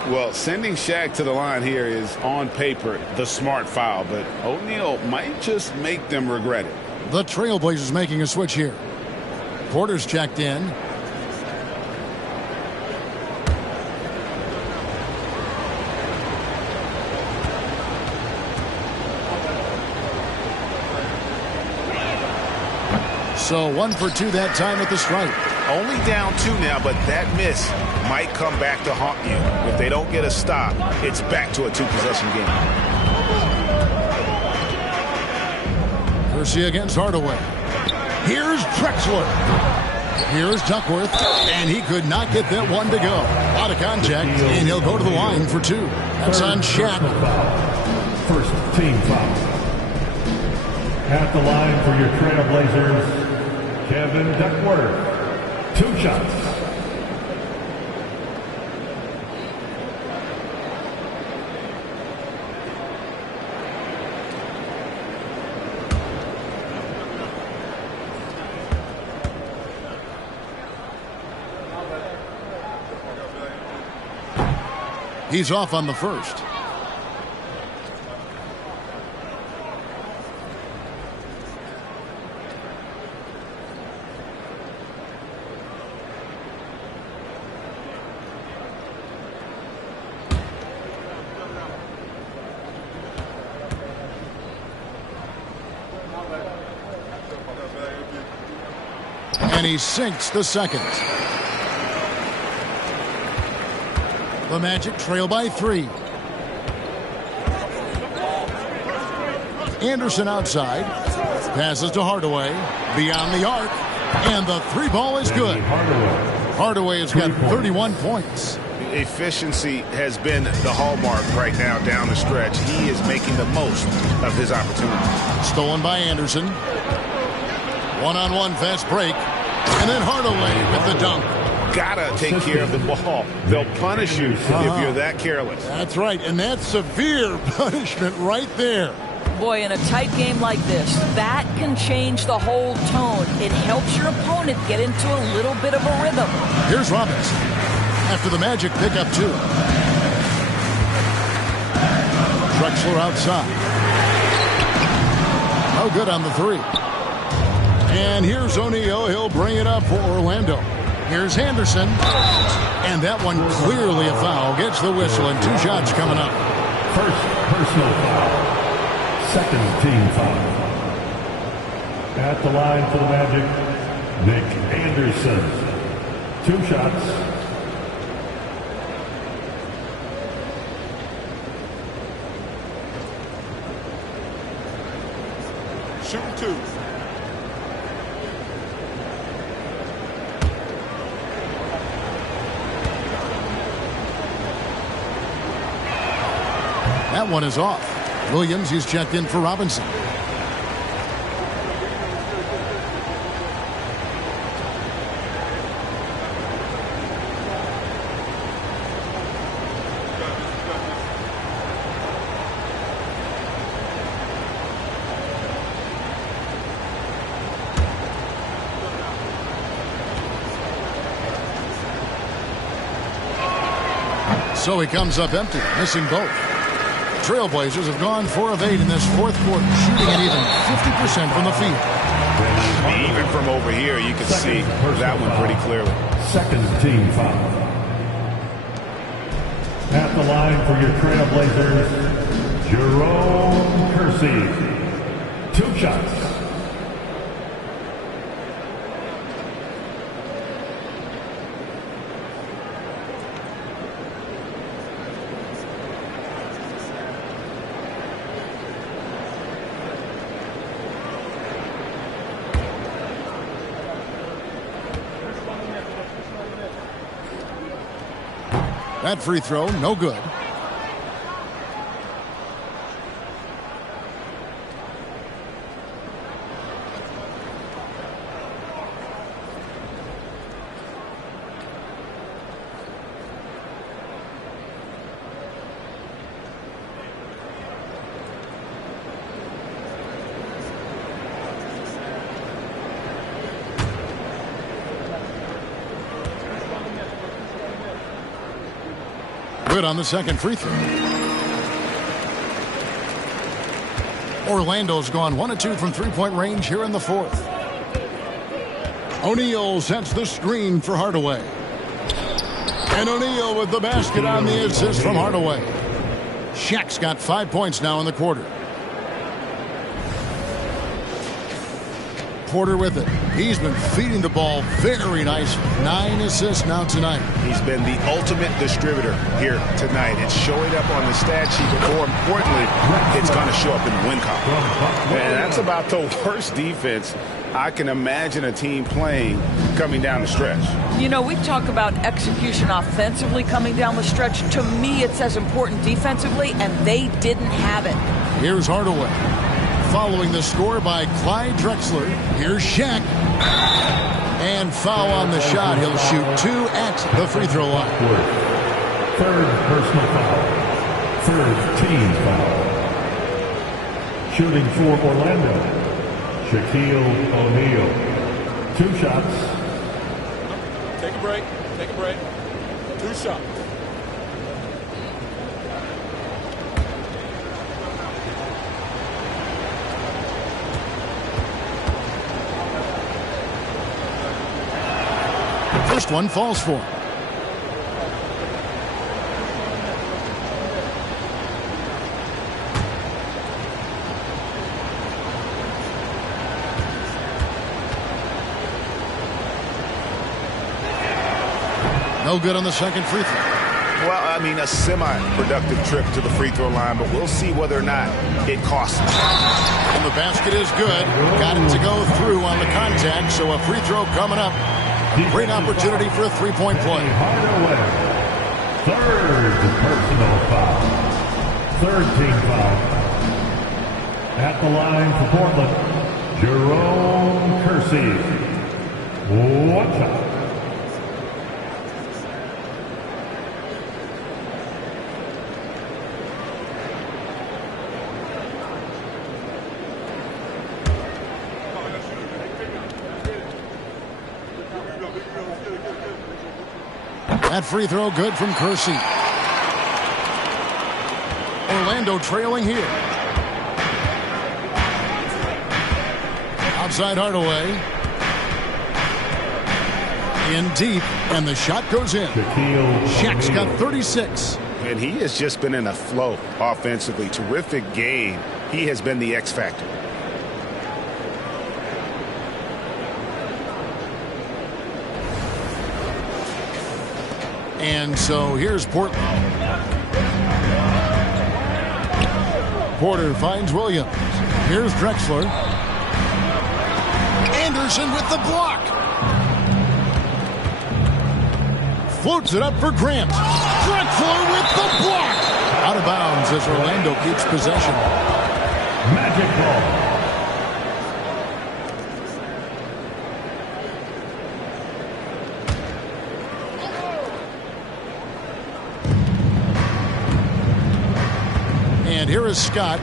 Well, sending Shaq to the line here is, on paper, the smart foul, but O'Neal might just make them regret it. The Trailblazers making a switch here. Porter's checked in. So 1 for 2 that time at the stripe. Only down 2 now, but that miss might come back to haunt you. If they don't get a stop, it's back to a 2-possession game. Percy against Hardaway. Here's Drexler. Here's Duckworth, and he could not get that one to go. Out of contact, and he'll go to the line for 2. That's on Shaq. First team foul. At the line for your Trailblazers, Kevin Duckworth. 2 shots. He's off on the first. And he sinks the second. The Magic trail by 3. Anderson outside. Passes to Hardaway. Beyond the arc. And the 3 ball is good. Hardaway has got 31 points. Efficiency has been the hallmark right now down the stretch. He is making the most of his opportunity. Stolen by Anderson. One-on-one fast break. And then Hardaway with the dunk. Gotta take care of the ball. They'll punish you if you're that careless. That's right, and that's severe punishment right there. Boy, in a tight game like this, that can change the whole tone. It helps your opponent get into a little bit of a rhythm. Here's Robinson after the Magic pick up 2. Drexler outside. No good on the 3. And here's O'Neal. He'll bring it up for Orlando. Here's Henderson. And that one clearly a foul. Gets the whistle and 2 shots coming up. First personal foul. Second team foul. At the line for the Magic, Nick Anderson. 2 shots. Shooting 2. That one is off. Williams, he's checked in for Robinson. So he comes up empty, missing both. Trailblazers have gone 4 of 8 in this 4th quarter, shooting at even 50% from the field. Even from over here, you can see that one pretty clearly. Second team foul. At the line for your Trailblazers, Jerome Kersey. 2 shots. That free throw, no good. Good on the second free throw. Orlando's gone 1 of 2 from 3-point range here in the 4th. O'Neal sets the screen for Hardaway. And O'Neal with the basket on the assist from Hardaway. Shaq's got 5 points now in the quarter. Porter with it. He's been feeding the ball very nicely. 9 assists now tonight. He's been the ultimate distributor here tonight. It's showing up on the stat sheet, but more importantly, it's going to show up in the win column. And that's about the worst defense I can imagine a team playing coming down the stretch. You know, we talk about execution offensively coming down the stretch. To me, it's as important defensively, and they didn't have it. Here's Hardaway. Following the score by Clyde Drexler. Here's Shaq. And foul on the shot. He'll shoot 2 at the free throw line. Third personal foul. Third team foul. Shooting for Orlando, Shaquille O'Neal. 2 shots. Take a break. Take a break. 2 shots. first one falls for him. No good on the second free throw. Well, I mean, a semi-productive trip to the free throw line, but we'll see whether or not it costs him. And the basket is good. Got it to go through on the contact, so a free throw coming up. Great opportunity for a three-point play. Third personal foul. Third team foul. At the line for Portland, Jerome Kersey. Watch out. That free throw good from Kersey. Orlando trailing here. Outside Hardaway. In deep, and the shot goes in. Shaq's got 36. And he has just been in a flow offensively. Terrific game. He has been the X factor. And so here's Portland. Porter finds Williams. Here's Drexler. Anderson with the block. Floats it up for Grant. Drexler with the block. Out of bounds as Orlando keeps possession. Magic ball. And here is Scott.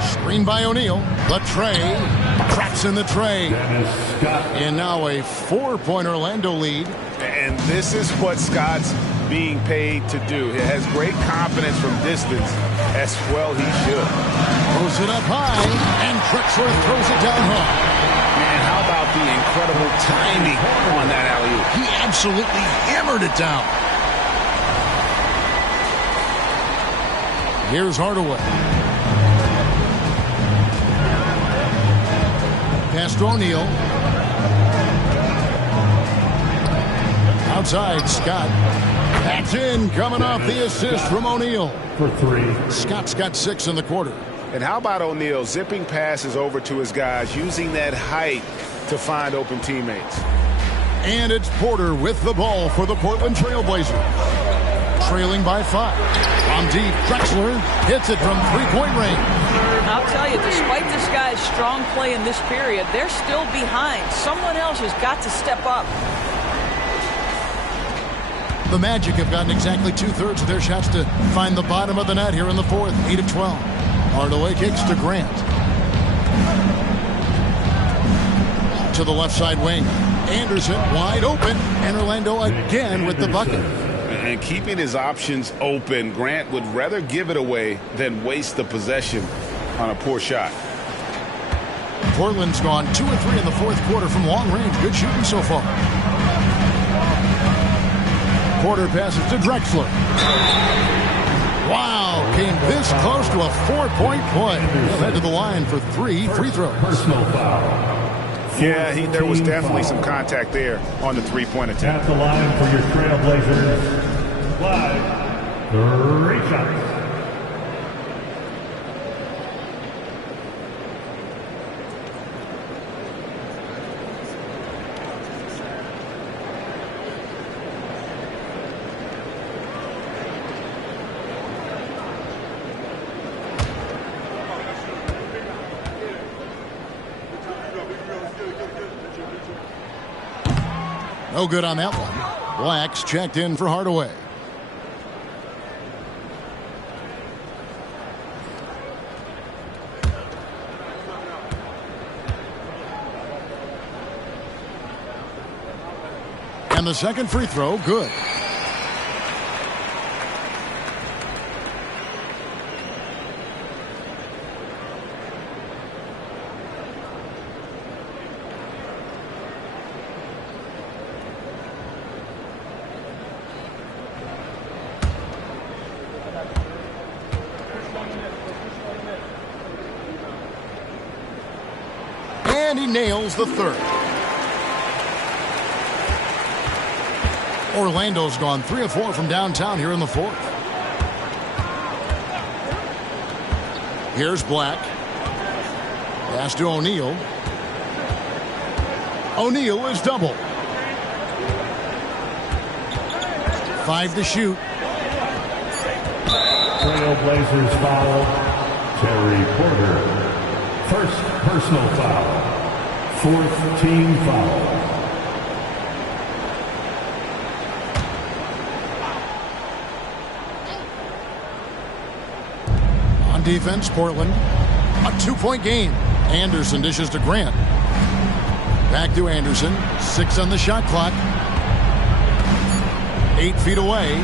Screen by O'Neal. The tray. Traps in the tray. And now a 4-point Orlando lead. And this is what Scott's being paid to do. He has great confidence from distance, as well he should. Throws it up high, and Drexler throws it down hard. Man, how about the incredible timing on that alley-oop? He absolutely hammered it down. Here's Hardaway. Pass to O'Neal. Outside, Scott. That's in, coming off the assist from O'Neal. For three. Scott's got 6 in the quarter. And how about O'Neal zipping passes over to his guys, using that height to find open teammates. And it's Porter with the ball for the Portland Trailblazers. Trailing by 5. On deep, Drexler hits it from three-point range. I'll tell you, despite this guy's strong play in this period, they're still behind. Someone else has got to step up. The Magic have gotten exactly 2/3 of their shots to find the bottom of the net here in the fourth. 8 of 12. Hardaway kicks to Grant. To the left side wing. Anderson wide open, and Orlando again with the bucket. And keeping his options open, Grant would rather give it away than waste the possession on a poor shot. Portland's gone 2 of 3 in the fourth quarter from long range. Good shooting so far. Porter passes to Drexler. Wow, came this close to a 4-point play. He'll head to the line for 3 free throws. Personal foul. Yeah, there was definitely some contact there on the three-point attempt. At the line for your Trailblazers. 3 shots. No good on that one. Blacks checked in for Hardaway. And the second free throw, good. And he nails the third. Orlando's gone 3 of 4 from downtown here in the fourth. Here's Black. Pass to O'Neal. O'Neal is double. 5 to shoot. Trailblazers foul. Terry Porter. First personal foul. 4th team foul. On defense, Portland. A 2-point game. Anderson dishes to Grant. Back to Anderson. 6 on the shot clock. 8 feet away.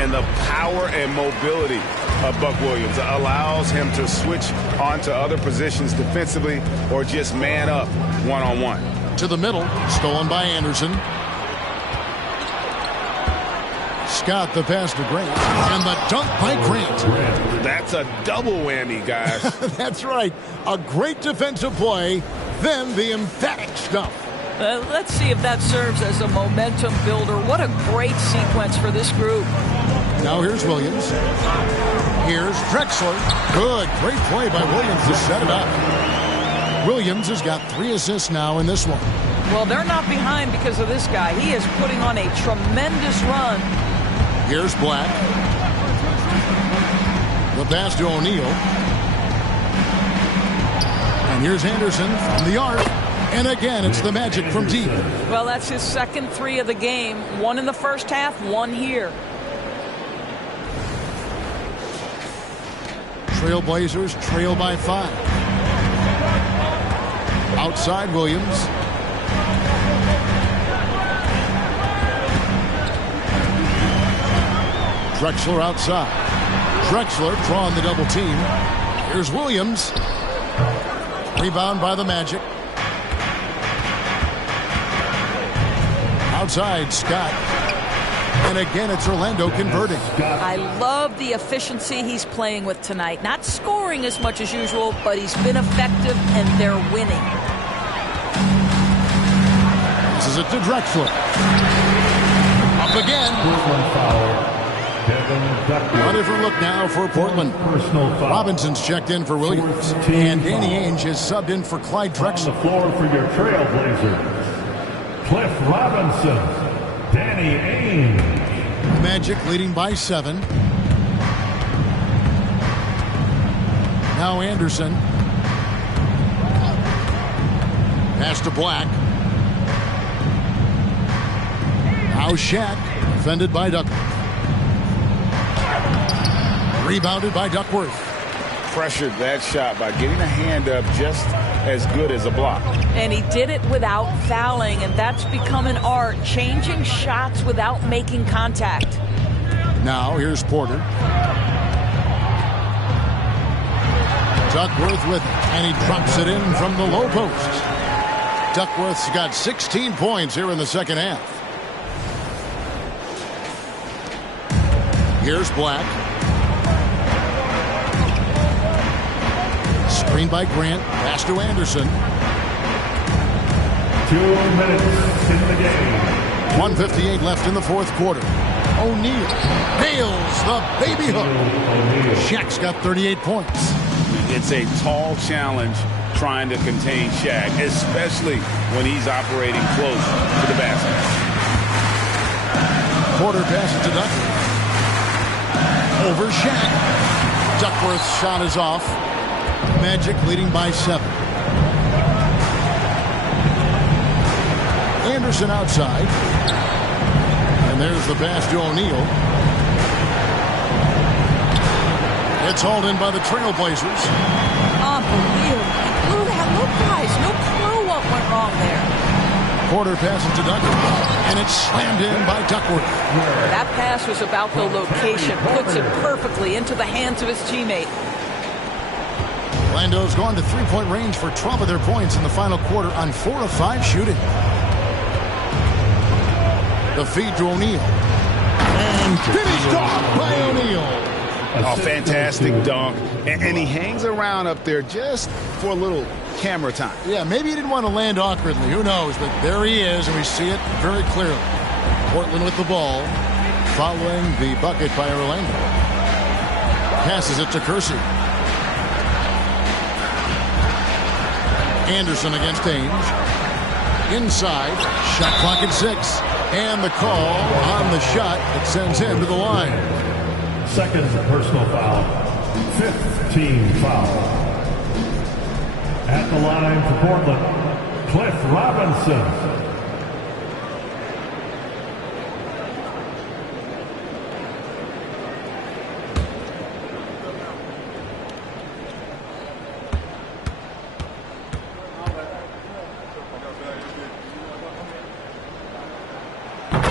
And the power and mobility of Buck Williams allows him to switch onto other positions defensively or just man up one-on-one. To the middle. Stolen by Anderson. Scott the pass to Grant. And the dunk by Grant. That's a double whammy, guys. That's right. A great defensive play, then the emphatic stuff. Let's see if that serves as a momentum builder. What a great sequence for this group. Now here's Williams. Here's Drexler. Good. Great play by Williams to set it up. Williams has got 3 assists now in this one. Well, they're not behind because of this guy. He is putting on a tremendous run. Here's Black. The pass to O'Neal. And here's Anderson from the arc. And again, it's the Magic from deep. Well, that's his second 3 of the game. 1 in the first half, 1 here. Trailblazers trail by 5. Outside Williams. Drexler outside. Drexler drawing the double team. Here's Williams. Rebound by the Magic. Outside, Scott. And again, it's Orlando converting. I love the efficiency he's playing with tonight. Not scoring as much as usual, but he's been effective, and they're winning. This is it to Drexler. Up again. A different look now for Portland. Robinson's checked in for Williams. And Danny Ainge has subbed in for Clyde Drexler. On the floor for your Trailblazers, Cliff Robinson, Danny Ainge. Magic leading by 7. Now Anderson. Pass to Black. Now Shaq, defended by Duckworth. Rebounded by Duckworth. Pressured that shot by getting a hand up just as good as a block. And he did it without fouling, and that's become an art, changing shots without making contact. Now here's Porter. Duckworth with it, and he drops it in from the low post. Duckworth's got 16 points here in the second half. Here's Black. Screen by Grant. Pass to Anderson. 2 minutes in the game. 1:58 left in the fourth quarter. O'Neal nails the baby hook. Shaq's got 38 points. It's a tall challenge trying to contain Shaq, especially when he's operating close to the basket. Porter passes to Duckworth. Over Shaq. Duckworth's shot is off. Magic leading by 7. Anderson outside. And there's the pass to O'Neal. It's hauled in by the Trailblazers. Unbelievable. He blew that look, guys. No clue what went wrong there. Porter passes to Duckworth. And it's slammed in by Duckworth. That pass was about the location. Puts it perfectly into the hands of his teammate. Orlando's gone to three-point range for 12 of their points in the final quarter on 4 of 5 shooting. The feed to O'Neal. And finished off by O'Neal. A fantastic dunk. And he hangs around up there just for a little camera time. Yeah, maybe he didn't want to land awkwardly. Who knows? But there he is, and we see it very clearly. Portland with the ball, following the bucket by Orlando. Passes it to Kersey. Anderson against Ainge. Inside, shot clock at 6. And the call on the shot that sends him to the line. Second personal foul. 5th team foul. At the line for Portland, Cliff Robinson.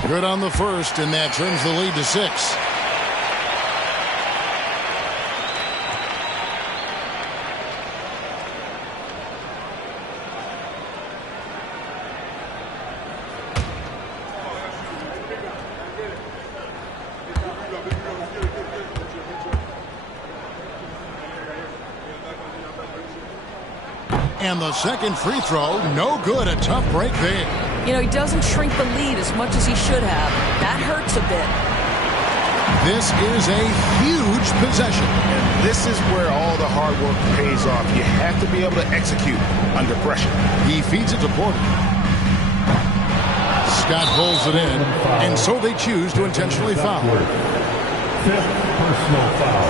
Good on the first, and that trims the lead to 6. And the second free throw, no good. A tough break there. You know, he doesn't shrink the lead as much as he should have. That hurts a bit. This is a huge possession. And this is where all the hard work pays off. You have to be able to execute under pressure. He feeds it to Porter. Scott pulls it in, and so they choose to intentionally foul. 5th personal foul.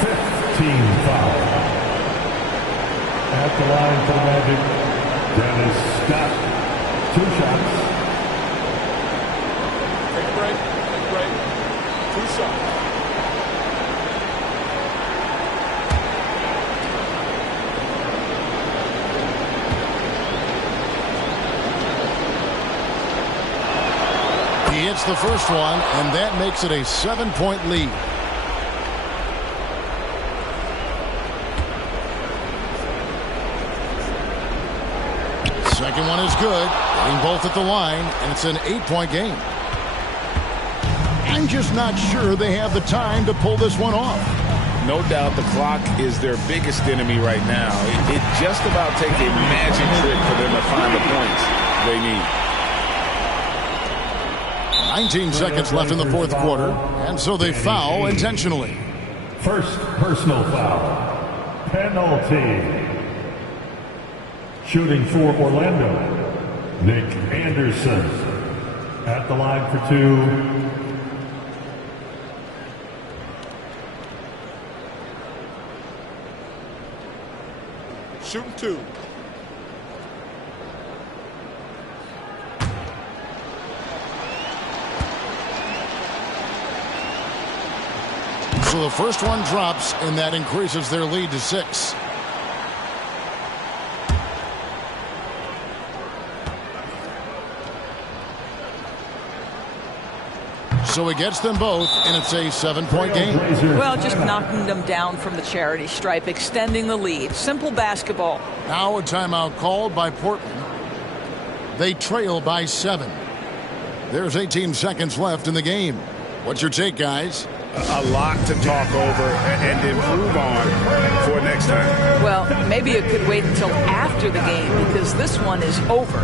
5th team foul. At the line for the Magic, Dennis Scott. 2 shots. Take a break. Take a break. 2 shots. He hits the first one, and that makes it a 7-point lead. Second one is good. Getting both at the line, and it's an 8-point game. I'm just not sure they have the time to pull this one off. No doubt the clock is their biggest enemy right now. It just about takes a magic trick for them to find the points they need. 19 seconds left in the fourth quarter, and so they foul intentionally. First personal foul. Penalty. Shooting for Orlando, Nick Anderson. At the line for 2. Shooting 2. So the first one drops, and that increases their lead to 6. So he gets them both, and it's a 7-point game. Well, just knocking them down from the charity stripe, extending the lead. Simple basketball. Now a timeout called by Portland. They trail by 7. There's 18 seconds left in the game. What's your take, guys? A lot to talk over and improve on for next time. Well, maybe it could wait until after the game because this one is over.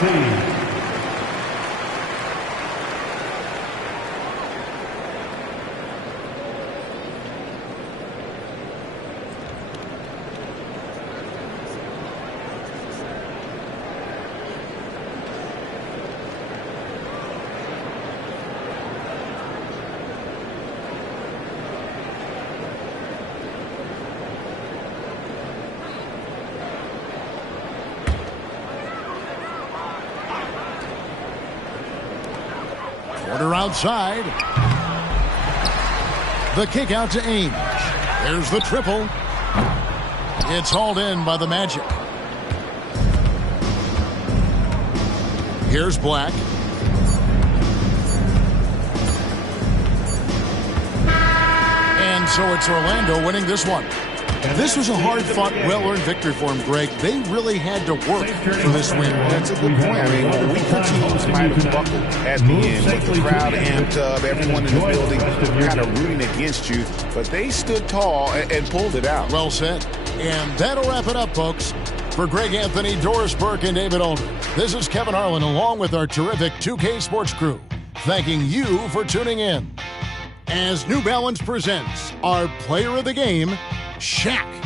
USC. Porter outside. The kick out to Ainge. There's the triple. It's hauled in by the Magic. Here's Black. And so it's Orlando winning this one. This was a hard-fought, well-earned victory for them, Greg. They really had to work for this win. That's a good point. I mean, weaker teams might have buckled at the end with the crowd amped up, everyone in the building kind of rooting against you. But they stood tall and pulled it out. Well said. And that'll wrap it up, folks. For Greg Anthony, Doris Burke, and David Aldridge, this is Kevin Harlan along with our terrific 2K Sports crew, thanking you for tuning in. As New Balance presents our player of the game, Shaq.